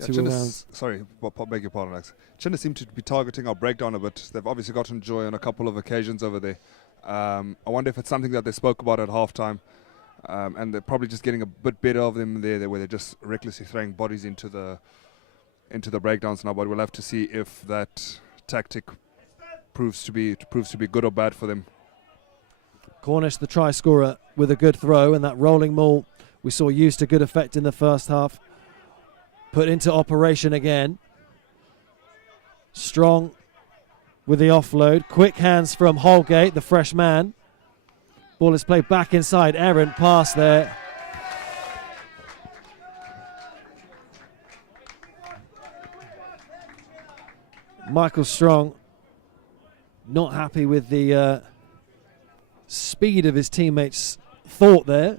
Sorry, beg your pardon, Alex. Chinnor seem to be targeting our breakdown a bit. They've obviously gotten joy on a couple of occasions over there. I wonder if it's something that they spoke about at halftime, and they're probably just getting a bit better of them there, where they're just recklessly throwing bodies into the breakdowns now. But we'll have to see if that tactic proves to be good or bad for them. Cornish, the try scorer, with a good throw, and that rolling maul we saw used to good effect in the first half. Put into operation again. Strong with the offload. Quick hands from Holgate, the fresh man. Ball is played back inside. Errant pass there. Michael Strong not happy with the speed of his teammates' thought there.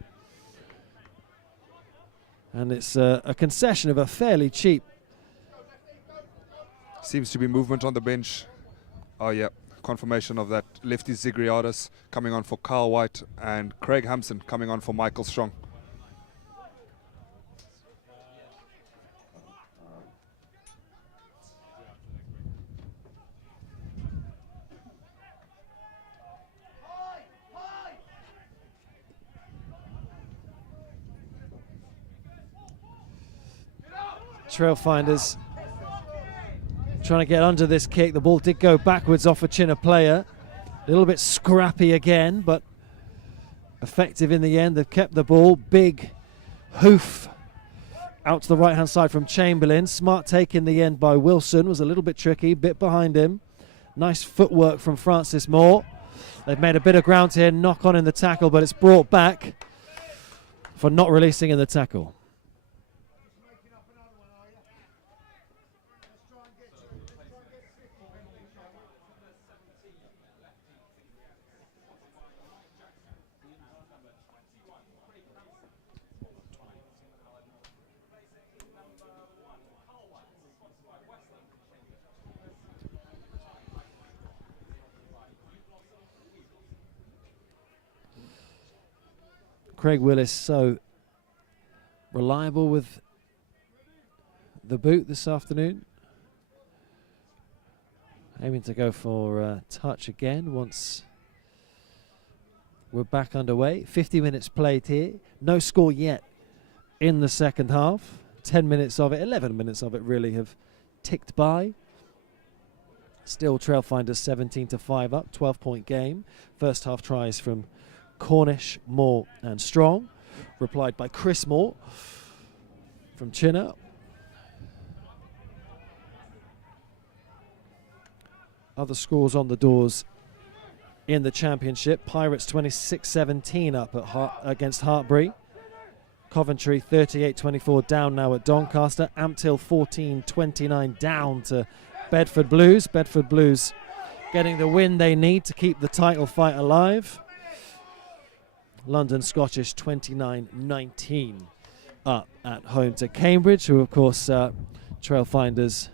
And it's a concession of a fairly cheap. Seems to be movement on the bench. Oh yeah, confirmation of that. Lefty Zigriadis coming on for Carl White and Craig Hampson coming on for Michael Strong. Trailfinders trying to get under this kick. The ball did go backwards off a Chinnor player. A little bit scrappy again, but effective in the end. They've kept the ball. Big hoof out to the right-hand side from Chamberlain. Smart take in the end by Wilson. Was a little bit tricky, bit behind him. Nice footwork from Francis Moore. They've made a bit of ground here. Knock on in the tackle, but it's brought back for not releasing in the tackle. Craig Willis so reliable with the boot this afternoon. Aiming to go for touch again once we're back underway. 50 minutes played here. No score yet in the second half. 10 minutes of it, 11 minutes of it really have ticked by. Still Trailfinders 17-5 up, 12-point game. First half tries from Cornish, Moore and Strong, replied by Chris Moore from Chinnor. Other scores on the doors in the championship. Pirates 26-17 up at against Hartbury. Coventry 38-24 down now at Doncaster. Ampthill 14-29 down to Bedford Blues. Bedford Blues getting the win they need to keep the title fight alive. London Scottish 29-19 up at home to Cambridge, who of course Trailfinders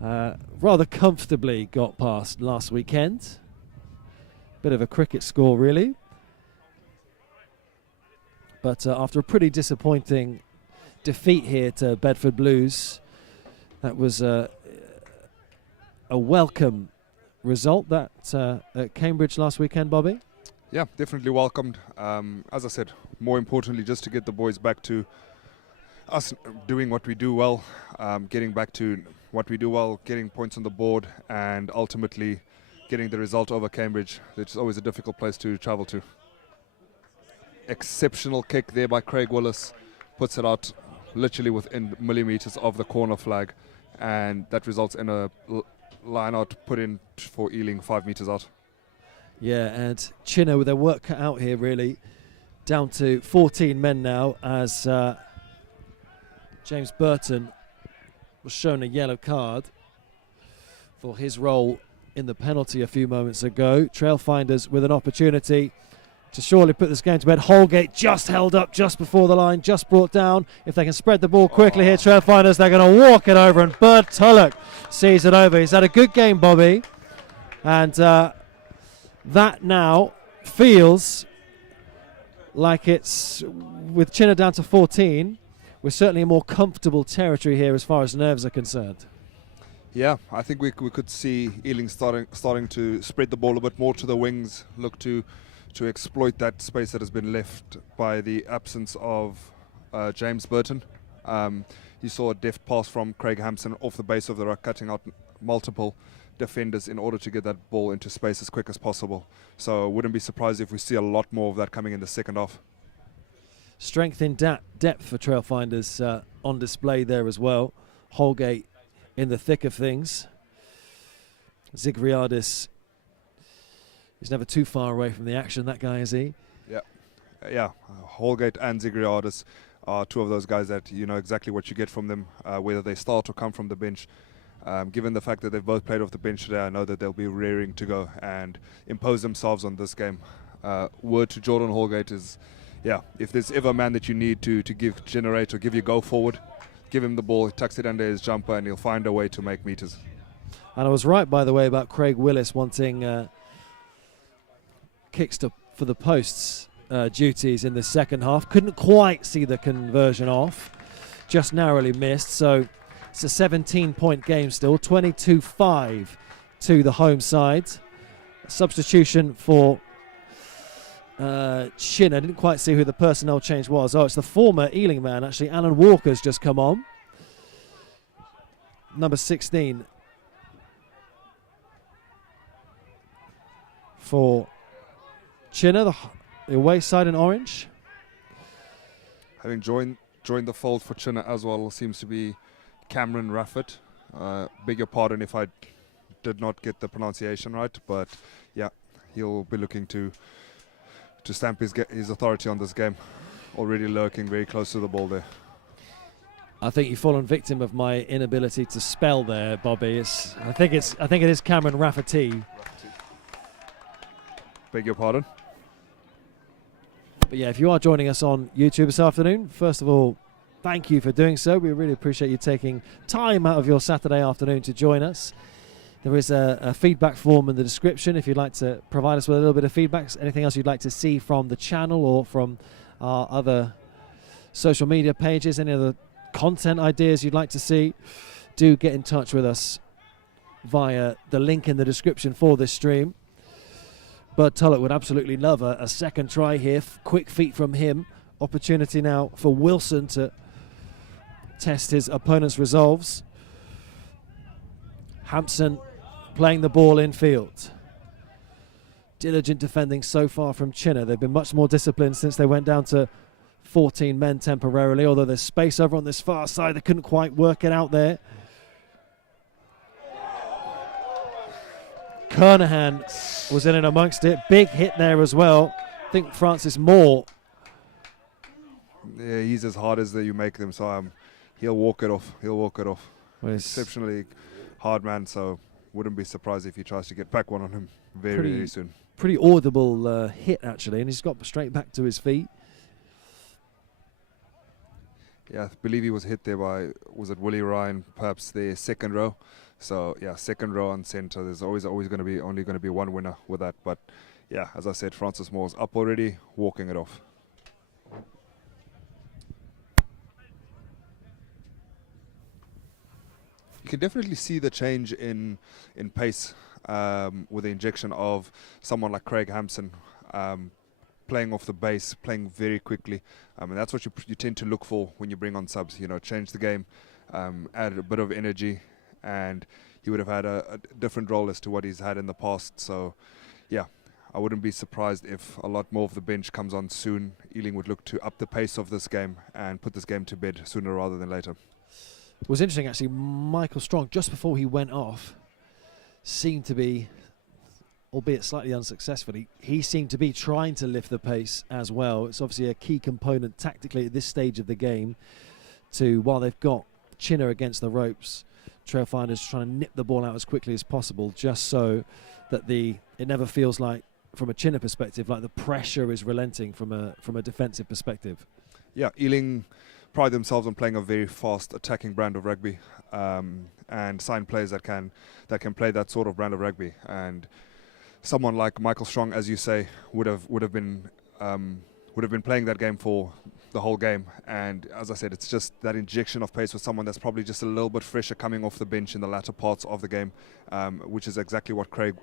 rather comfortably got past last weekend. Bit of a cricket score really. But after a pretty disappointing defeat here to Bedford Blues, that was a welcome result that at Cambridge last weekend, Bobby. Yeah, definitely welcomed. As I said, more importantly, just to get the boys back to us doing what we do well, getting back to what we do well, getting points on the board, and ultimately getting the result over Cambridge, which is always a difficult place to travel to. Exceptional kick there by Craig Willis, puts it out literally within millimeters of the corner flag, and that results in a line out put in for Ealing 5 meters out. Yeah, and Chinnor with their work cut out here really, down to 14 men now as James Burton was shown a yellow card for his role in the penalty a few moments ago. Trailfinders with an opportunity to surely put this game to bed. Holgate just held up just before the line, just brought down. If they can spread the ball quickly here, Trailfinders, they're going to walk it over, and Bert Tulloch sees it over. He's had a good game, Bobby, and that now feels like it's, with Chinnor down to 14, we're certainly in more comfortable territory here as far as nerves are concerned. Yeah, I think we could see Ealing starting to spread the ball a bit more to the wings, look to exploit that space that has been left by the absence of James Burton. You saw a deft pass from Craig Hampson off the base of the ruck, cutting out multiple defenders in order to get that ball into space as quick as possible. So wouldn't be surprised if we see a lot more of that coming in the second half. Strength in depth for Trailfinders on display there as well. Holgate in the thick of things. Zigriadis is never too far away from the action, that guy, is he? Yeah. Holgate and Zigriadis are two of those guys that you know exactly what you get from them, whether they start or come from the bench. Given the fact that they've both played off the bench today, I know that they'll be raring to go and impose themselves on this game. Word to Jordan Holgate is, if there's ever a man that you need to generate or give you go forward, give him the ball, he tucks it under his jumper, and he'll find a way to make meters. And I was right, by the way, about Craig Willis wanting kicks for the posts duties in the second half. Couldn't quite see the conversion off, just narrowly missed. So it's a 17-point game still, 22-5 to the home side. Substitution for Chinnor. I didn't quite see who the personnel change was. Oh, it's the former Ealing man, actually. Alan Walker's just come on. Number 16 for Chinnor, the away side in orange. Having joined the fold for Chinnor as well seems to be Cameron Rafford. Beg your pardon if I did not get the pronunciation right, but yeah, he'll be looking to stamp his authority on this game. Already lurking very close to the ball there. I think you've fallen victim of my inability to spell there, Bobby. I think it is Cameron Rafferty. Beg your pardon. But yeah, if you are joining us on YouTube this afternoon, first of all, thank you for doing so. We really appreciate you taking time out of your Saturday afternoon to join us. There is a feedback form in the description if you'd like to provide us with a little bit of feedback. Anything else you'd like to see from the channel or from our other social media pages, any other content ideas you'd like to see, do get in touch with us via the link in the description for this stream. Bud Tullett would absolutely love a second try here. Quick feet from him. Opportunity now for Wilson to test his opponent's resolves. Hampson playing the ball in field. Diligent defending so far from Chinnor. They've been much more disciplined since they went down to 14 men temporarily, although there's space over on this far side. They couldn't quite work it out there. Kernahan was in and amongst it. Big hit there as well. I think Francis Moore. Yeah, he's as hard as you make them, so he'll walk it off. Well, Exceptionally hard man, so wouldn't be surprised if he tries to get back one on him very soon. Pretty audible hit, actually, and he's got straight back to his feet. Yeah, I believe he was hit there by, was it Willie Ryan, perhaps the second row. So yeah, second row on centre. There's always only going to be one winner with that. But yeah, as I said, Francis Moore's up already, walking it off. You can definitely see the change in pace with the injection of someone like Craig Hampson. Playing off the base, playing very quickly, and that's what you tend to look for when you bring on subs. You know, change the game, add a bit of energy, and he would have had a different role as to what he's had in the past. So, yeah, I wouldn't be surprised if a lot more of the bench comes on soon. Ealing would look to up the pace of this game and put this game to bed sooner rather than later. It was interesting, actually. Michael Strong, just before he went off, seemed to be, albeit slightly unsuccessfully, he seemed to be trying to lift the pace as well. It's obviously a key component tactically at this stage of the game to, while they've got Chinnor against the ropes, Trailfinders trying to nip the ball out as quickly as possible, just so that it never feels like, from a Chinnor perspective, like the pressure is relenting from a defensive perspective. Yeah, Ealing pride themselves on playing a very fast attacking brand of rugby, and sign players that can play that sort of brand of rugby. And someone like Michael Strong, as you say, would have been would have been playing that game for the whole game. And as I said, it's just that injection of pace with someone that's probably just a little bit fresher coming off the bench in the latter parts of the game, which is exactly what Craig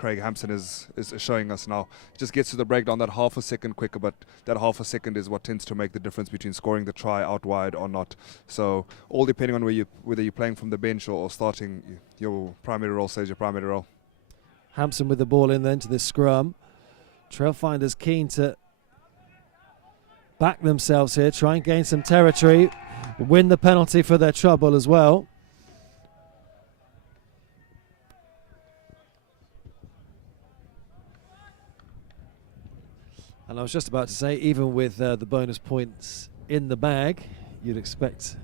Hampson is showing us now. Just gets to the breakdown that half a second quicker, but that half a second is what tends to make the difference between scoring the try out wide or not. So all depending on whether you're playing from the bench or starting, your primary role says your primary role. Hampson with the ball in then to this scrum. Trailfinders keen to back themselves here, try and gain some territory, win the penalty for their trouble as well. And I was just about to say, even with the bonus points in the bag, you'd expect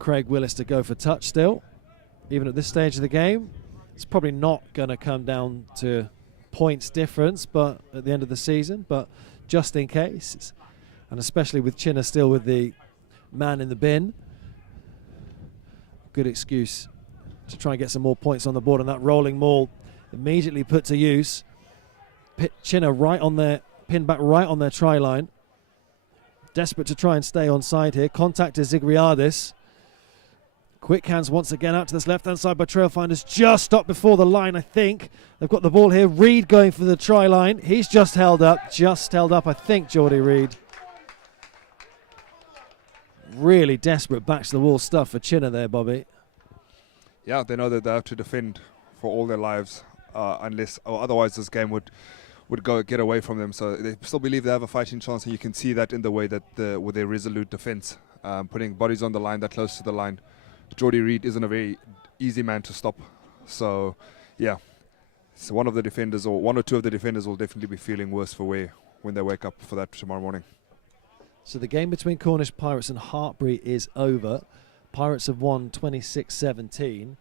Craig Willis to go for touch still. Even at this stage of the game, it's probably not going to come down to points difference but at the end of the season, but just in case, and especially with Chinnor still with the man in the bin, good excuse to try and get some more points on the board. And that rolling maul immediately put to use. Chinnor right on their pin back, right on their try line, desperate to try and stay on side here. Contact is Zigriadis. Quick hands once again out to this left hand side by Trailfinders, just stopped before the line. I think they've got the ball here. Reed going for the try line. He's just held up, I think, Geordie Reed. Really desperate backs to the wall stuff for Chinnor there, Bobby. Yeah, they know that they have to defend for all their lives, unless or otherwise this game would go get away from them. So they still believe they have a fighting chance, and you can see that in the way that with their resolute defence, putting bodies on the line that close to the line. Geordie Reed isn't a very easy man to stop. So, yeah, so one of the defenders or one or two of the defenders will definitely be feeling worse for wear when they wake up for that tomorrow morning. So the game between Cornish Pirates and Hartbury is over. Pirates have won 26-17.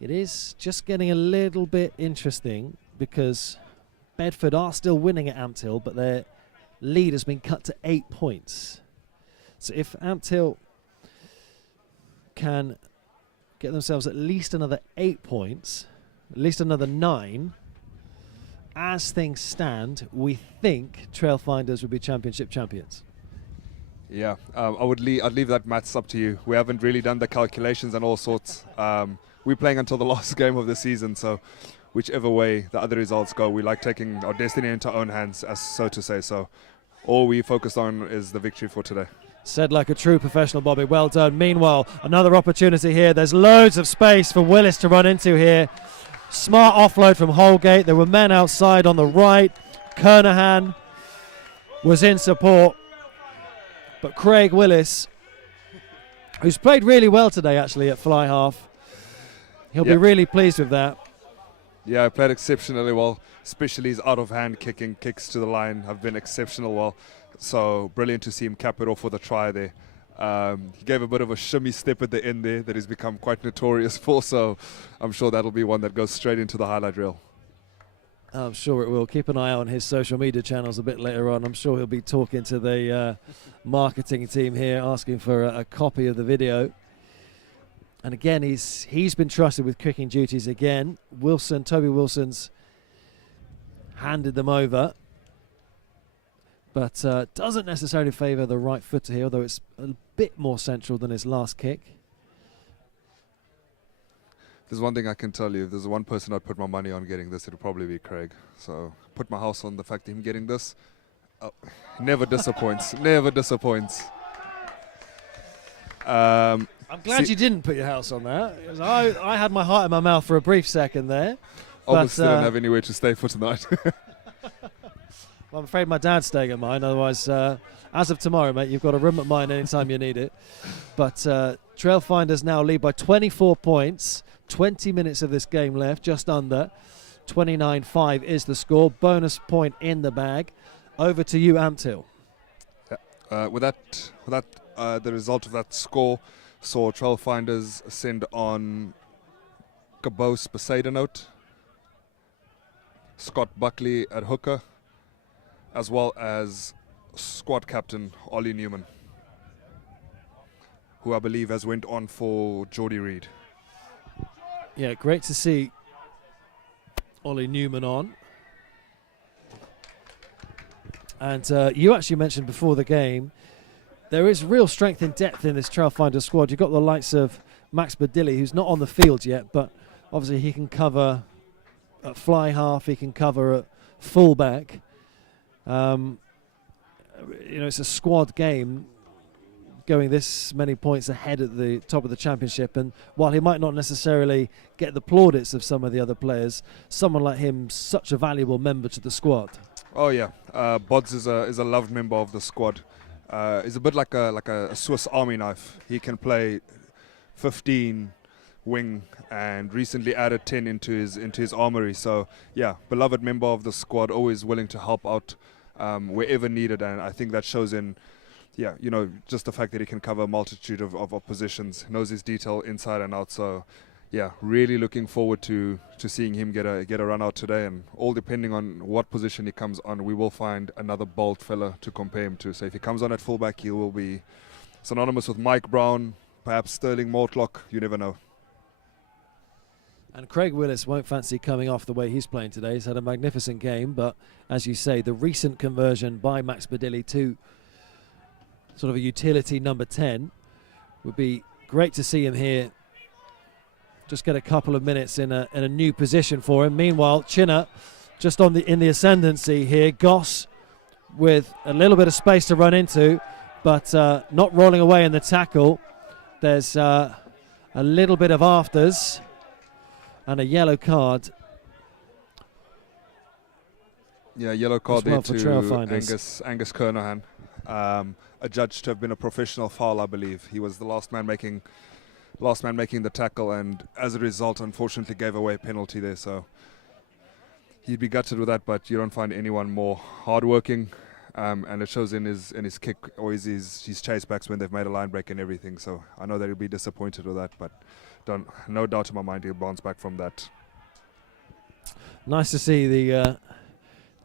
It is just getting a little bit interesting because Bedford are still winning at Ampthill, but their lead has been cut to 8 points. So if Ampthill can get themselves at least another 8 points, at least another 9, as things stand, we think Trailfinders would be championship champions. Yeah, I'd leave that maths up to you. We haven't really done the calculations and all sorts. We're playing until the last game of the season, so whichever way the other results go, we like taking our destiny into our own hands, as so to say. So all we focus on is the victory for today. Said like a true professional, Bobby. Well done. Meanwhile, another opportunity here. There's loads of space for Willis to run into here. Smart offload from Holgate. There were men outside on the right. Kernahan was in support. But Craig Willis, who's played really well today actually at fly half, he'll be really pleased with that. Yeah, I played exceptionally well, especially his out-of-hand kicks to the line have been exceptional well. So brilliant to see him cap it off with a try there. He gave a bit of a shimmy step at the end there that he's become quite notorious for, so I'm sure that'll be one that goes straight into the highlight reel. I'm sure it will. Keep an eye out on his social media channels a bit later on. I'm sure he'll be talking to the marketing team here, asking for a copy of the video. And again, he's been trusted with kicking duties again. Toby Wilson's handed them over, but doesn't necessarily favour the right footer here, although it's a bit more central than his last kick. There's one thing I can tell you. If there's one person I'd put my money on getting this, it'll probably be Craig. So put my house on the fact that him getting this. Never disappoints. Never disappoints. I'm glad you didn't put your house on that. I had my heart in my mouth for a brief second there. Obviously don't have anywhere to stay for tonight. Well, I'm afraid my dad's staying at mine. Otherwise, as of tomorrow, mate, you've got a room at mine anytime you need it. But Trailfinders now lead by 24 points. 20 minutes of this game left, just under. 29-5 is the score. Bonus point in the bag. Over to you, Ampthill. With that, the result of that score saw Trailfinders send on Cabos Poseidonot, Scott Buckley at hooker, as well as squad captain Ollie Newman, who I believe has went on for Geordie Reed. Yeah, great to see Ollie Newman on. And you actually mentioned before the game, there is real strength in depth in this Trailfinders squad. You've got the likes of Max Badilli, who's not on the field yet, but obviously he can cover at fly half, he can cover at fullback. It's a squad game going this many points ahead at the top of the championship, and while he might not necessarily get the plaudits of some of the other players, someone like him, such a valuable member to the squad. Oh yeah, Bods is a loved member of the squad. He's a bit like a Swiss Army knife. He can play 15 wing and recently added 10 into his armory. So yeah, beloved member of the squad, always willing to help out wherever needed, and I think that shows in just the fact that he can cover a multitude of positions, knows his detail inside and out. So yeah, really looking forward to seeing him get a run out today, and all depending on what position he comes on, we will find another bold fella to compare him to. So if he comes on at fullback, he will be synonymous with Mike Brown, perhaps Sterling Mortlock, you never know. And Craig Willis won't fancy coming off the way he's playing today. He's had a magnificent game, but as you say, the recent conversion by Max Badilli to sort of a utility number 10 would be great to see him here. Just get a couple of minutes in a new position for him. Meanwhile, Chinnor just in the ascendancy here. Goss with a little bit of space to run into, but not rolling away in the tackle. There's a little bit of afters and a yellow card. Yeah, yellow card well there to Angus Kernohan. Adjudged to have been a professional foul, I believe. He was the last man making the tackle, and as a result, unfortunately, gave away a penalty there. So he'd be gutted with that, but you don't find anyone more hardworking, and it shows in his kick or his chase backs when they've made a line break and everything. So I know that he'll be disappointed with that, but no doubt in my mind he'll bounce back from that. Nice to see the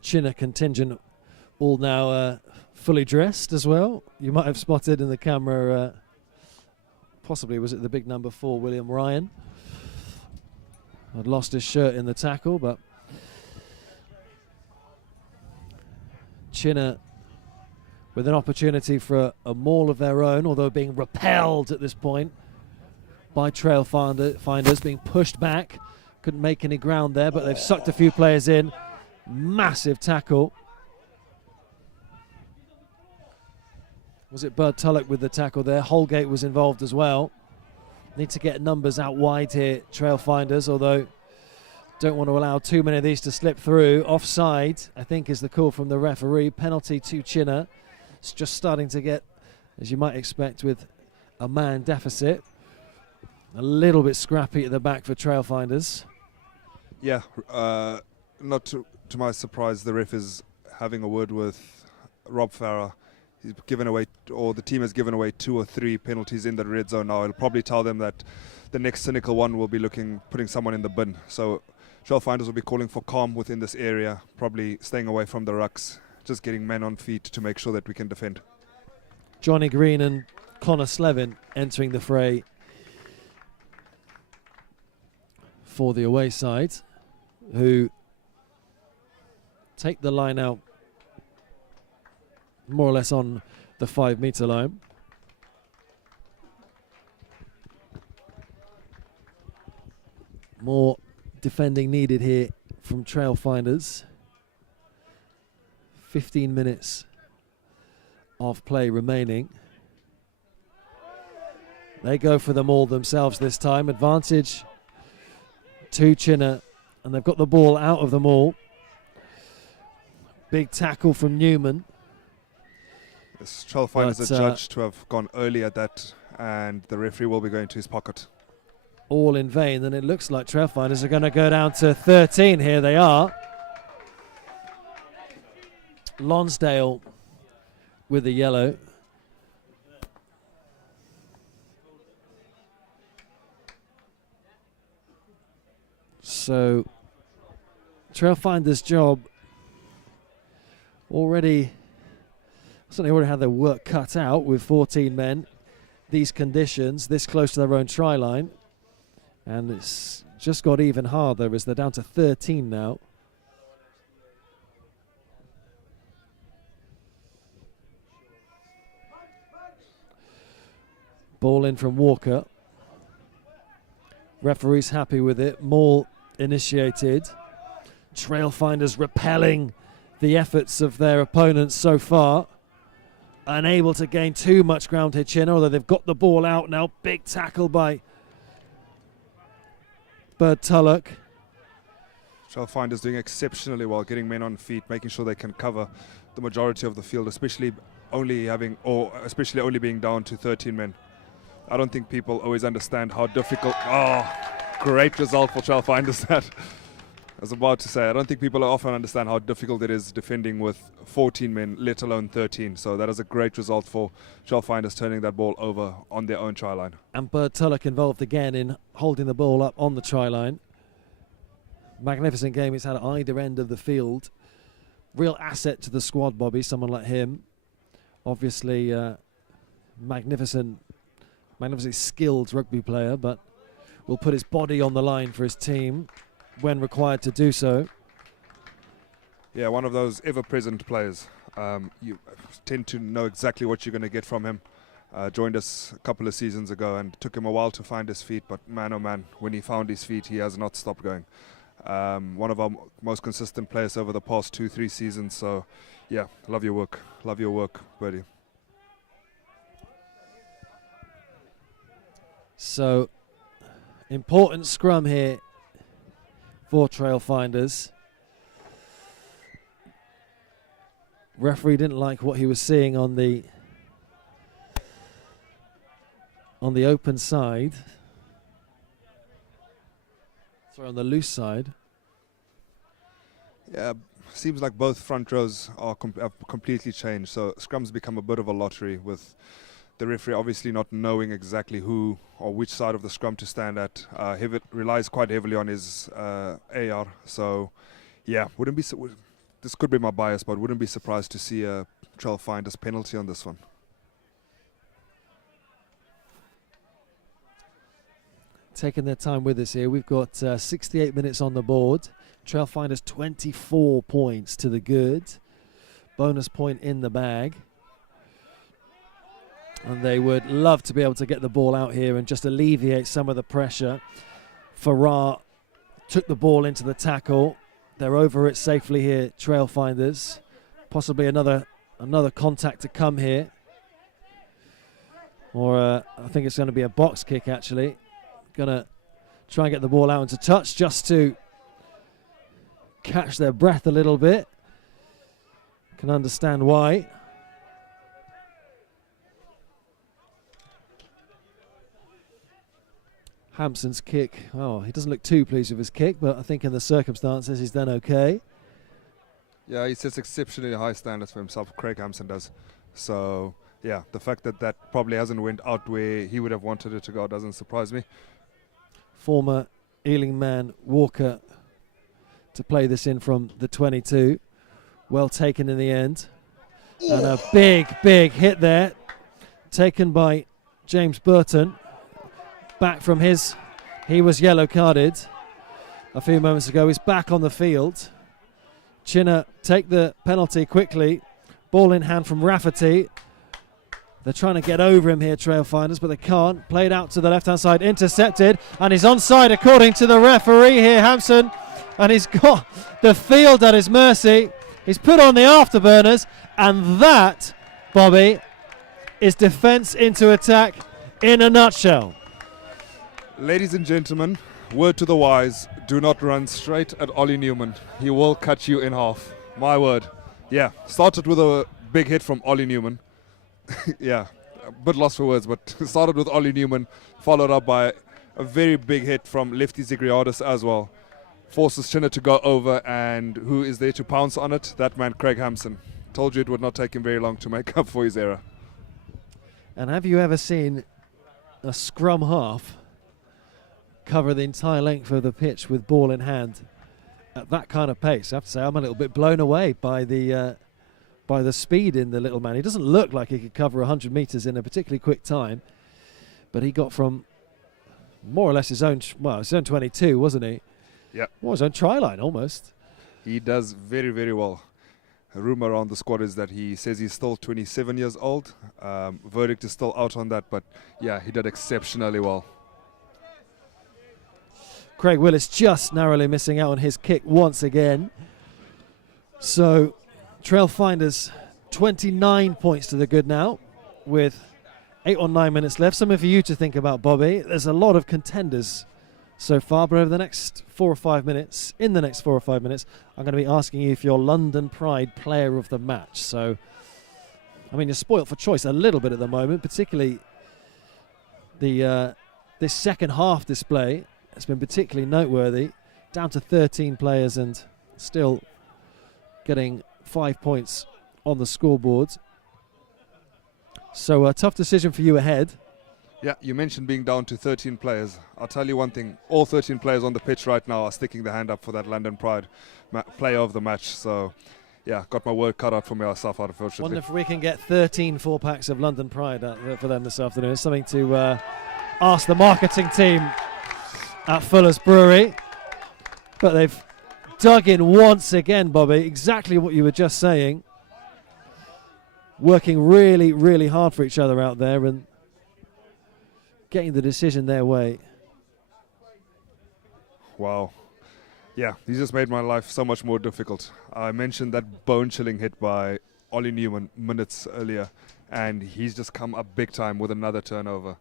Chinnor contingent all now fully dressed as well. You might have spotted in the camera, possibly was it the big number 4, William Ryan. I'd lost his shirt in the tackle, but Chinnor with an opportunity for a maul of their own, although being repelled at this point by Trailfinders, being pushed back. Couldn't make any ground there, but they've sucked a few players in. Massive tackle. Was it Bud Tullock with the tackle there? Holgate was involved as well. Need to get numbers out wide here, Trailfinders, although don't want to allow too many of these to slip through. Offside, I think, is the call from the referee. Penalty to Chinnor. It's just starting to get, as you might expect, with a man deficit. A little bit scrappy at the back for Trailfinders. Yeah, not to my surprise, the ref is having a word with Rob Farah. He's given away, or the team has given away 2 or 3 penalties in the red zone now. It'll probably tell them that the next cynical one will be putting someone in the bin. So Trailfinders will be calling for calm within this area, probably staying away from the rucks, just getting men on feet to make sure that we can defend. Johnny Green and Connor Slevin entering the fray for the away side, who take the line out more or less on the 5-metre line. More defending needed here from Trailfinders. 15 minutes of play remaining. They go for them all themselves this time. Advantage to Chinnor, and they've got the ball out of them all. Big tackle from Newman. Yes, Trailfinders are judged to have gone early at that, and the referee will be going to his pocket. All in vain, and it looks like Trailfinders are going to go down to 13. Here they are. Lonsdale with the yellow. So Trailfinders' job certainly already had their work cut out with 14 men, these conditions, this close to their own try line, and it's just got even harder as they're down to 13 now. Ball in from Walker. Referee's happy with it. Maul initiated. Trailfinders repelling the efforts of their opponents so far. Unable to gain too much ground here, Chinnor, although they've got the ball out now. Big tackle by Bird Tulloch. Trailfinders doing exceptionally well, getting men on feet, making sure they can cover the majority of the field, especially only being down to 13 men. I don't think people always understand how difficult. Oh, great result for Trailfinders. That I was about to say, I don't think people often understand how difficult it is defending with 14 men, let alone 13. So that is a great result for Trailfinders, turning that ball over on their own try line. And Bird Tulloch involved again in holding the ball up on the try line. Magnificent game he's had at either end of the field. Real asset to the squad, Bobby, someone like him. Obviously magnificently skilled rugby player, but will put his body on the line for his team when required to do so. Yeah, one of those ever-present players. You tend to know exactly what you're going to get from him. Joined us a couple of seasons ago and took him a while to find his feet, but man, oh man, when he found his feet, he has not stopped going. One of our most consistent players over the past 2-3 seasons. So, yeah, love your work, Birdie. So, important scrum here for Trailfinders. Referee didn't like what he was seeing on the open side. Sorry, on the loose side. Yeah, seems like both front rows are have completely changed. So scrums become a bit of a lottery, with the referee obviously not knowing exactly who or which side of the scrum to stand at. Relies quite heavily on his AR. So, yeah, this could be my bias, but wouldn't be surprised to see a Trailfinders penalty on this one. Taking their time with us here. We've got 68 minutes on the board. Trailfinders 24 points to the good. Bonus point in the bag. And they would love to be able to get the ball out here and just alleviate some of the pressure. Farrar took the ball into the tackle. They're over it safely here, Trailfinders. Possibly another contact to come here. Or I think it's going to be a box kick, actually. Going to try and get the ball out into touch just to catch their breath a little bit. Can understand why. Hampson's kick. Oh, he doesn't look too pleased with his kick, but I think in the circumstances he's done okay. Yeah, he sets exceptionally high standards for himself. Craig Hampson does. So, yeah, the fact that probably hasn't went out where he would have wanted it to go doesn't surprise me. Former Ealing man Walker to play this in from the 22. Well taken in the end. And a big hit there. Taken by James Burton. Back from he was yellow carded a few moments ago. He's back on the field. Chinnor take the penalty quickly. Ball in hand from Rafferty. They're trying to get over him here, Trailfinders, but they can't. Played out to the left-hand side, intercepted, and he's onside according to the referee here, Hampson. And he's got the field at his mercy. He's put on the afterburners, and that, Bobby, is defence into attack in a nutshell. Ladies and gentlemen, word to the wise, do not run straight at Ollie Newman. He will cut you in half. My word. Yeah, started with a big hit from Ollie Newman. Yeah, a bit lost for words, but started with Ollie Newman, followed up by a very big hit from Lefty Zigriadis as well. Forces Chinnor to go over, and who is there to pounce on it? That man, Craig Hampson. Told you it would not take him very long to make up for his error. And have you ever seen a scrum half cover the entire length of the pitch with ball in hand at that kind of pace? I have to say I'm a little bit blown away by the speed in the little man. He doesn't look like he could cover 100 metres in a particularly quick time, but he got from more or less his own 22, wasn't he? Yeah. Well, his own try line almost. He does very, very well. A rumour around the squad is that he says he's still 27 years old. Verdict is still out on that, but yeah, he did exceptionally well. Craig Willis just narrowly missing out on his kick once again. So Trailfinders 29 points to the good now with 8 or 9 minutes left. Something for you to think about, Bobby. There's a lot of contenders so far, but over the next 4 or 5 minutes, I'm going to be asking you if you're London Pride player of the match. So, I mean, you're spoilt for choice a little bit at the moment, particularly this second half display has been particularly noteworthy. Down to 13 players and still getting 5 points on the scoreboard. So a tough decision for you ahead. Yeah, you mentioned being down to 13 players. I'll tell you one thing, all 13 players on the pitch right now are sticking their hand up for that London Pride player of the match. So, yeah, got my work cut out for myself, unfortunately. Wonder if we can get 13 4-packs of London Pride out there for them this afternoon. It's something to ask the marketing team at Fuller's Brewery. But they've dug in once again, Bobby, exactly what you were just saying. Working really, really hard for each other out there and getting the decision their way. Wow. Yeah, he just made my life so much more difficult. I mentioned that bone-chilling hit by Ollie Newman minutes earlier, and he's just come up big time with another turnover.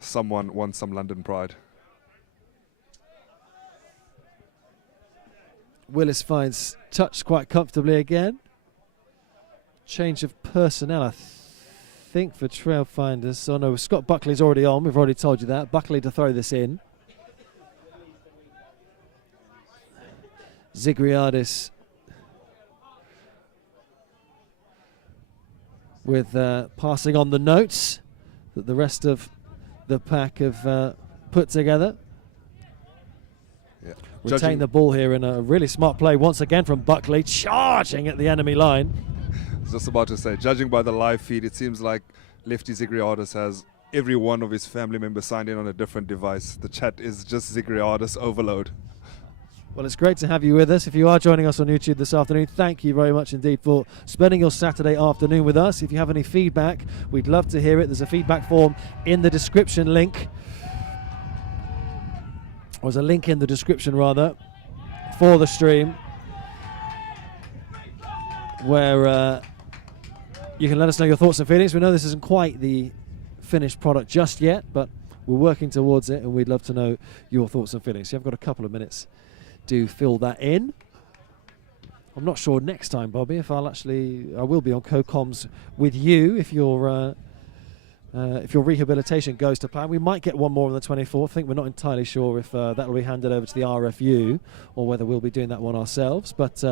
Someone wants some London Pride. Willis finds touch quite comfortably again. Change of personnel, I think, for Trailfinders. Oh no, Scott Buckley's already on. We've already told you that. Buckley to throw this in. Zigriadis with passing on the notes that the rest of the pack have put together. Yeah. Retain the ball here in a really smart play once again from Buckley, charging at the enemy line. I was just about to say, judging by the live feed, it seems like Lefty Zigriadis has every one of his family members signed in on a different device. The chat is just Zigriadis overload. Well, it's great to have you with us. If you are joining us on YouTube this afternoon, thank you very much indeed for spending your Saturday afternoon with us. If you have any feedback, we'd love to hear it. There's a feedback form in the description link. Or there's a link in the description, rather, for the stream where you can let us know your thoughts and feelings. We know this isn't quite the finished product just yet, but we're working towards it, and we'd love to know your thoughts and feelings. So you've got a couple of minutes to fill that in. I'm not sure next time, Bobby, if I will be on co-coms with you if your rehabilitation goes to plan. We might get one more on the 24th. I think we're not entirely sure if that will be handed over to the RFU or whether we'll be doing that one ourselves. But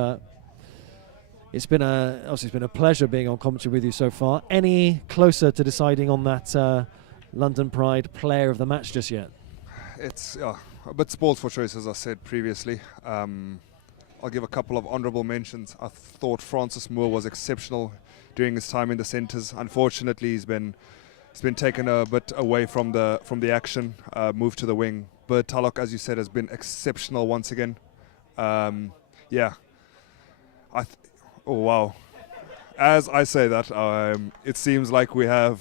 it's been a pleasure being on commentary with you so far. Any closer to deciding on that London Pride player of the match just yet? It's a bit spoiled for choice, as I said previously. I'll give a couple of honourable mentions. I thought Francis Moore was exceptional during his time in the centres. Unfortunately, he's been taken a bit away from the action, moved to the wing. Bird Tulloch, as you said, has been exceptional once again. Yeah. Oh, wow. As I say that, it seems like we have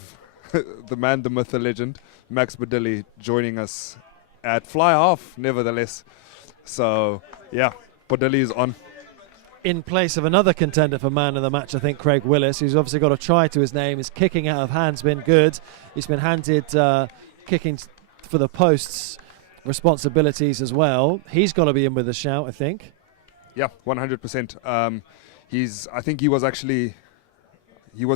the man, the myth, the legend, Max Badilli, joining us at fly half, nevertheless. So, yeah, Badilli is on. In place of another contender for man of the match, I think, Craig Willis, who's obviously got a try to his name. His kicking out of hand's been good. He's been handed kicking for the posts responsibilities as well. He's got to be in with a shout, I think. Yeah, 100%. I think he was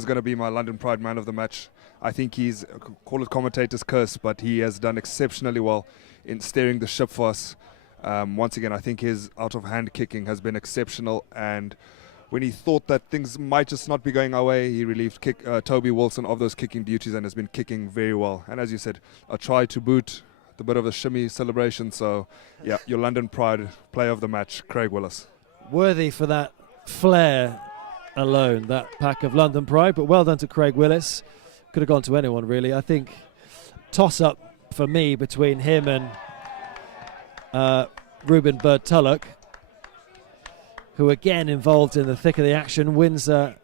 going to be my London Pride man of the match. I think he's, call it commentator's curse, but he has done exceptionally well in steering the ship for us. Once again, I think his out-of-hand kicking has been exceptional, and when he thought that things might just not be going our way, he relieved Toby Wilson of those kicking duties and has been kicking very well. And as you said, a try to boot, the bit of a shimmy celebration. So, yeah, your London Pride player of the match, Craig Willis. Worthy for that flair alone, that pack of London Pride, but well done to Craig Willis. Could have gone to anyone, really. I think toss-up for me between him and Ruben Bird Tulloch. who again involved in the thick of the action, wins a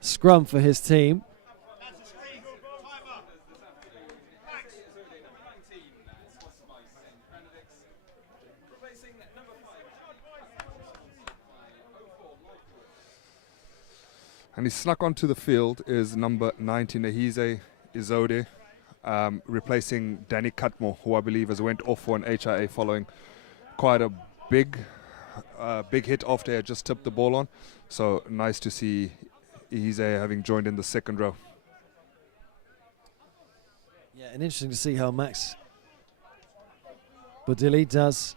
scrum for his team. And he snuck onto the field is number 19, Ehize Izode, replacing Danny Cutmore, who I believe has went off for an HIA following quite a big hit after he had just tipped the ball on. So nice to see Ehize having joined in the second row. Yeah, and interesting to see how Max Bodilli does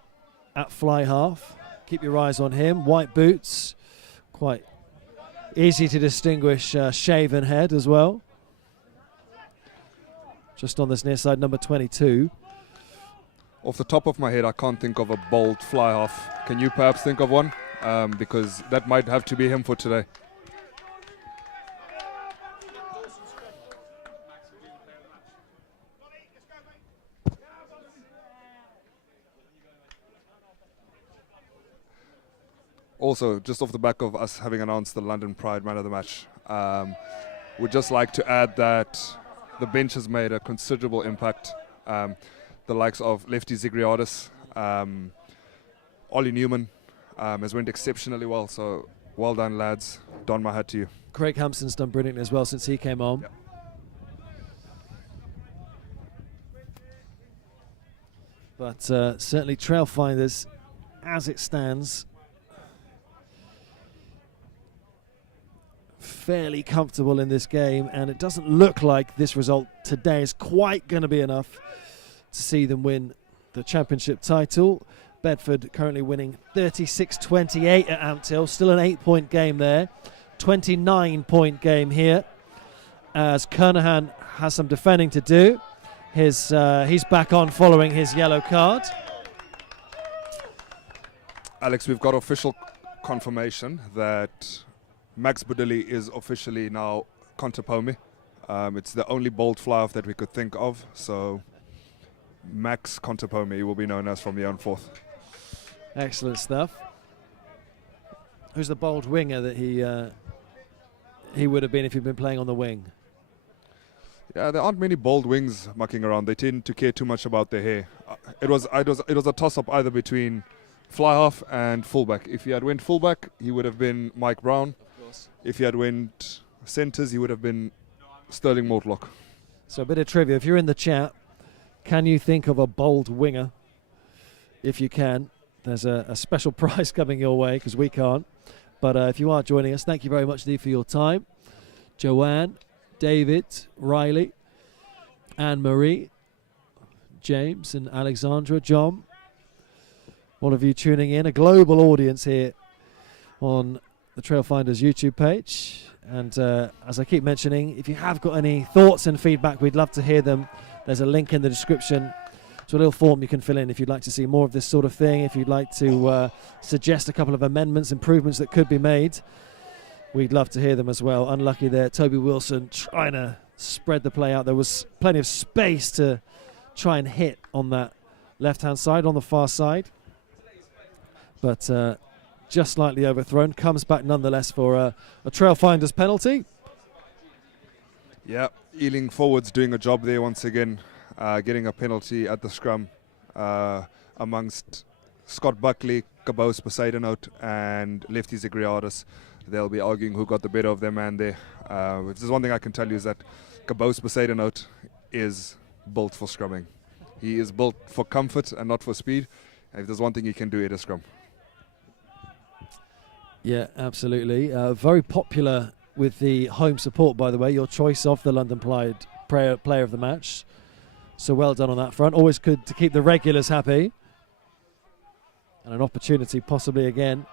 at fly half. Keep your eyes on him. White boots, quite easy to distinguish shaven head as well. Just on this near side, number 22. Off the top of my head, I can't think of a bold fly half. Can you perhaps think of one? Because that might have to be him for today. Also, just off the back of us having announced the London Pride Man of the Match, we'd just like to add that the bench has made a considerable impact. The likes of Lefty Zigriadis, Ollie Newman has went exceptionally well, so well done, lads. Don my hat to you. Craig Hampson's done brilliantly as well since he came on. Yep. But certainly Trailfinders, as it stands, fairly comfortable in this game, and it doesn't look like this result today is quite going to be enough to see them win the championship title. Bedford currently winning 36-28 at Ampthill, still an 8-point game there, 29-point game here, as Kernahan has some defending to do. He's back on following his yellow card. Alex, we've got official confirmation that Max Bodilli is officially now Contapomi. It's the only bold fly-off that we could think of, so Max Contapomi will be known as from here on forth. Excellent stuff. Who's the bold winger that he would have been if he'd been playing on the wing? Yeah, there aren't many bold wings mucking around. They tend to care too much about their hair. It was a toss-up either between fly-half and fullback. If he had went fullback, he would have been Mike Brown. If he had went centres, he would have been Sterling Mortlock. So a bit of trivia. If you're in the chat, can you think of a bold winger? If you can, there's a special prize coming your way, because we can't. But if you are joining us, thank you very much indeed for your time. Joanne, David, Riley, Anne-Marie, James and Alexandra, John. All of you tuning in. A global audience here on the Trailfinders YouTube page. And as I keep mentioning, if you have got any thoughts and feedback, we'd love to hear them. There's a link in the description to a little form you can fill in if you'd like to see more of this sort of thing, if you'd like to suggest a couple of amendments, improvements that could be made. We'd love to hear them as well. Unlucky there, Toby Wilson trying to spread the play out. There was plenty of space to try and hit on that left-hand side, on the far side. But just slightly overthrown. Comes back nonetheless for a Trailfinders penalty. Yeah, Ealing forwards doing a job there once again, getting a penalty at the scrum amongst Scott Buckley, Cabos Poseidonot and Lefty Zigriadis. They'll be arguing who got the better of their man there. If there's one thing I can tell you is that Cabos Poseidonot is built for scrumming. He is built for comfort and not for speed. And if there's one thing he can do, it is scrum. Yeah, absolutely. Very popular with the home support, by the way. Your choice of the London Pride player of the match. So well done on that front. Always good to keep the regulars happy. And an opportunity possibly again.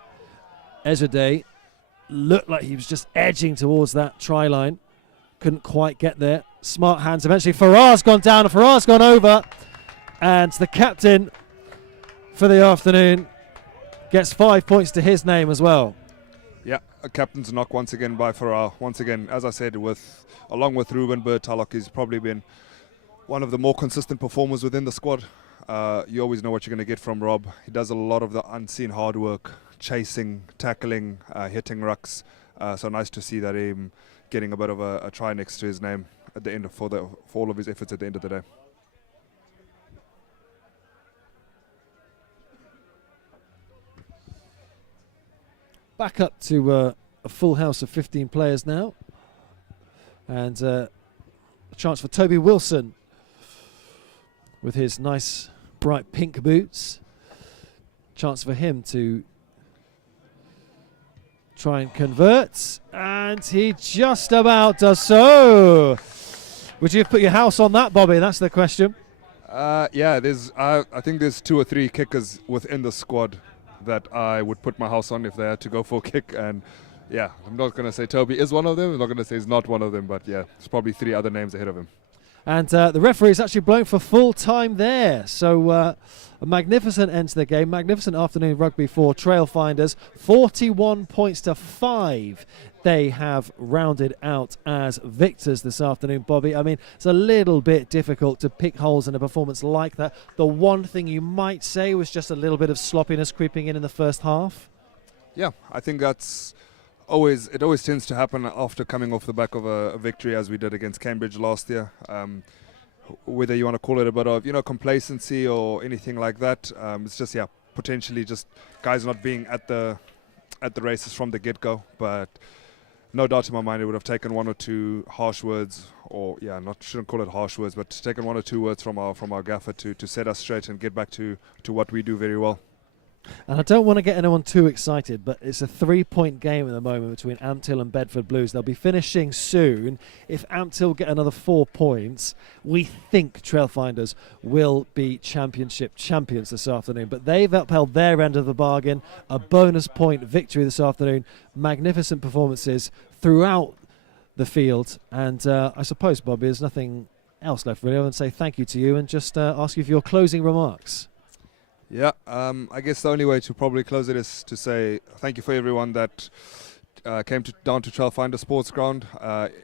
Ezade looked like he was just edging towards that try line. Couldn't quite get there. Smart hands. Eventually Farrar's gone down and Farrar's gone over. And the captain for the afternoon gets 5 points to his name as well. Yeah, a captain's knock once again by Farrar. Once again, as I said, along with Ruben Bertalok, he's probably been one of the more consistent performers within the squad. You always know what you're going to get from Rob. He does a lot of the unseen hard work chasing, tackling, hitting rucks. So nice to see that him getting a bit of a try next to his name at the end for all of his efforts at the end of the day. Back up to a full house of 15 players now. And a chance for Toby Wilson with his nice bright pink boots. Chance for him to try and convert. And he just about does so. Would you have put your house on that, Bobby? That's the question. Yeah, I think there's 2 or 3 kickers within the squad that I would put my house on if they had to go for a kick. And yeah, I'm not going to say Toby is one of them. I'm not going to say he's not one of them. But yeah, there's probably 3 other names ahead of him. And the referee is actually blown for full time there. So a magnificent end to the game. Magnificent afternoon rugby for Trailfinders. 41 points to 5. They have rounded out as victors this afternoon, Bobby. I mean, it's a little bit difficult to pick holes in a performance like that. The one thing you might say was just a little bit of sloppiness creeping in the first half. Yeah, I think that's it always tends to happen after coming off the back of a victory, as we did against Cambridge last year. Whether you want to call it a bit of complacency or anything like that, it's just potentially just guys not being at the races from the get-go. But no doubt in my mind, it would have taken 1 or 2 harsh words, or shouldn't call it harsh words, but taken 1 or 2 words from our gaffer to set us straight and get back to what we do very well. And I don't want to get anyone too excited, but it's a 3-point game at the moment between Ampthill and Bedford Blues. They'll be finishing soon. If Ampthill get another 4 points, we think Trailfinders will be championship champions this afternoon. But they've upheld their end of the bargain. A bonus point victory this afternoon. Magnificent performances throughout the field. And I suppose, Bobby, there's nothing else left really. I want to say thank you to you and just ask you for your closing remarks. Yeah, I guess the only way to probably close it is to say thank you for everyone that came down to Trailfinder Sports Ground.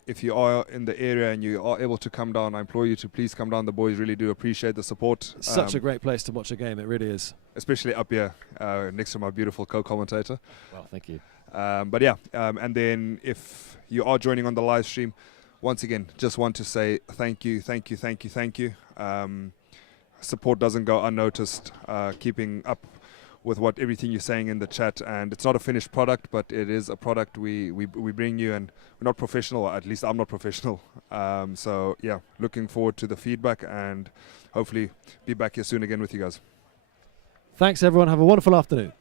If you are in the area and you are able to come down, I implore you to please come down. The boys really do appreciate the support. Such a great place to watch a game, it really is. Especially up here next to my beautiful co-commentator. Well, thank you. But yeah, and then if you are joining on the live stream, once again, just want to say thank you. Support doesn't go unnoticed, keeping up with everything you're saying in the chat, and it's not a finished product, but it is a product we bring you, and we're not professional, or at least I'm not professional. So yeah, looking forward to the feedback and hopefully be back here soon again with you guys. Thanks everyone, have a wonderful afternoon.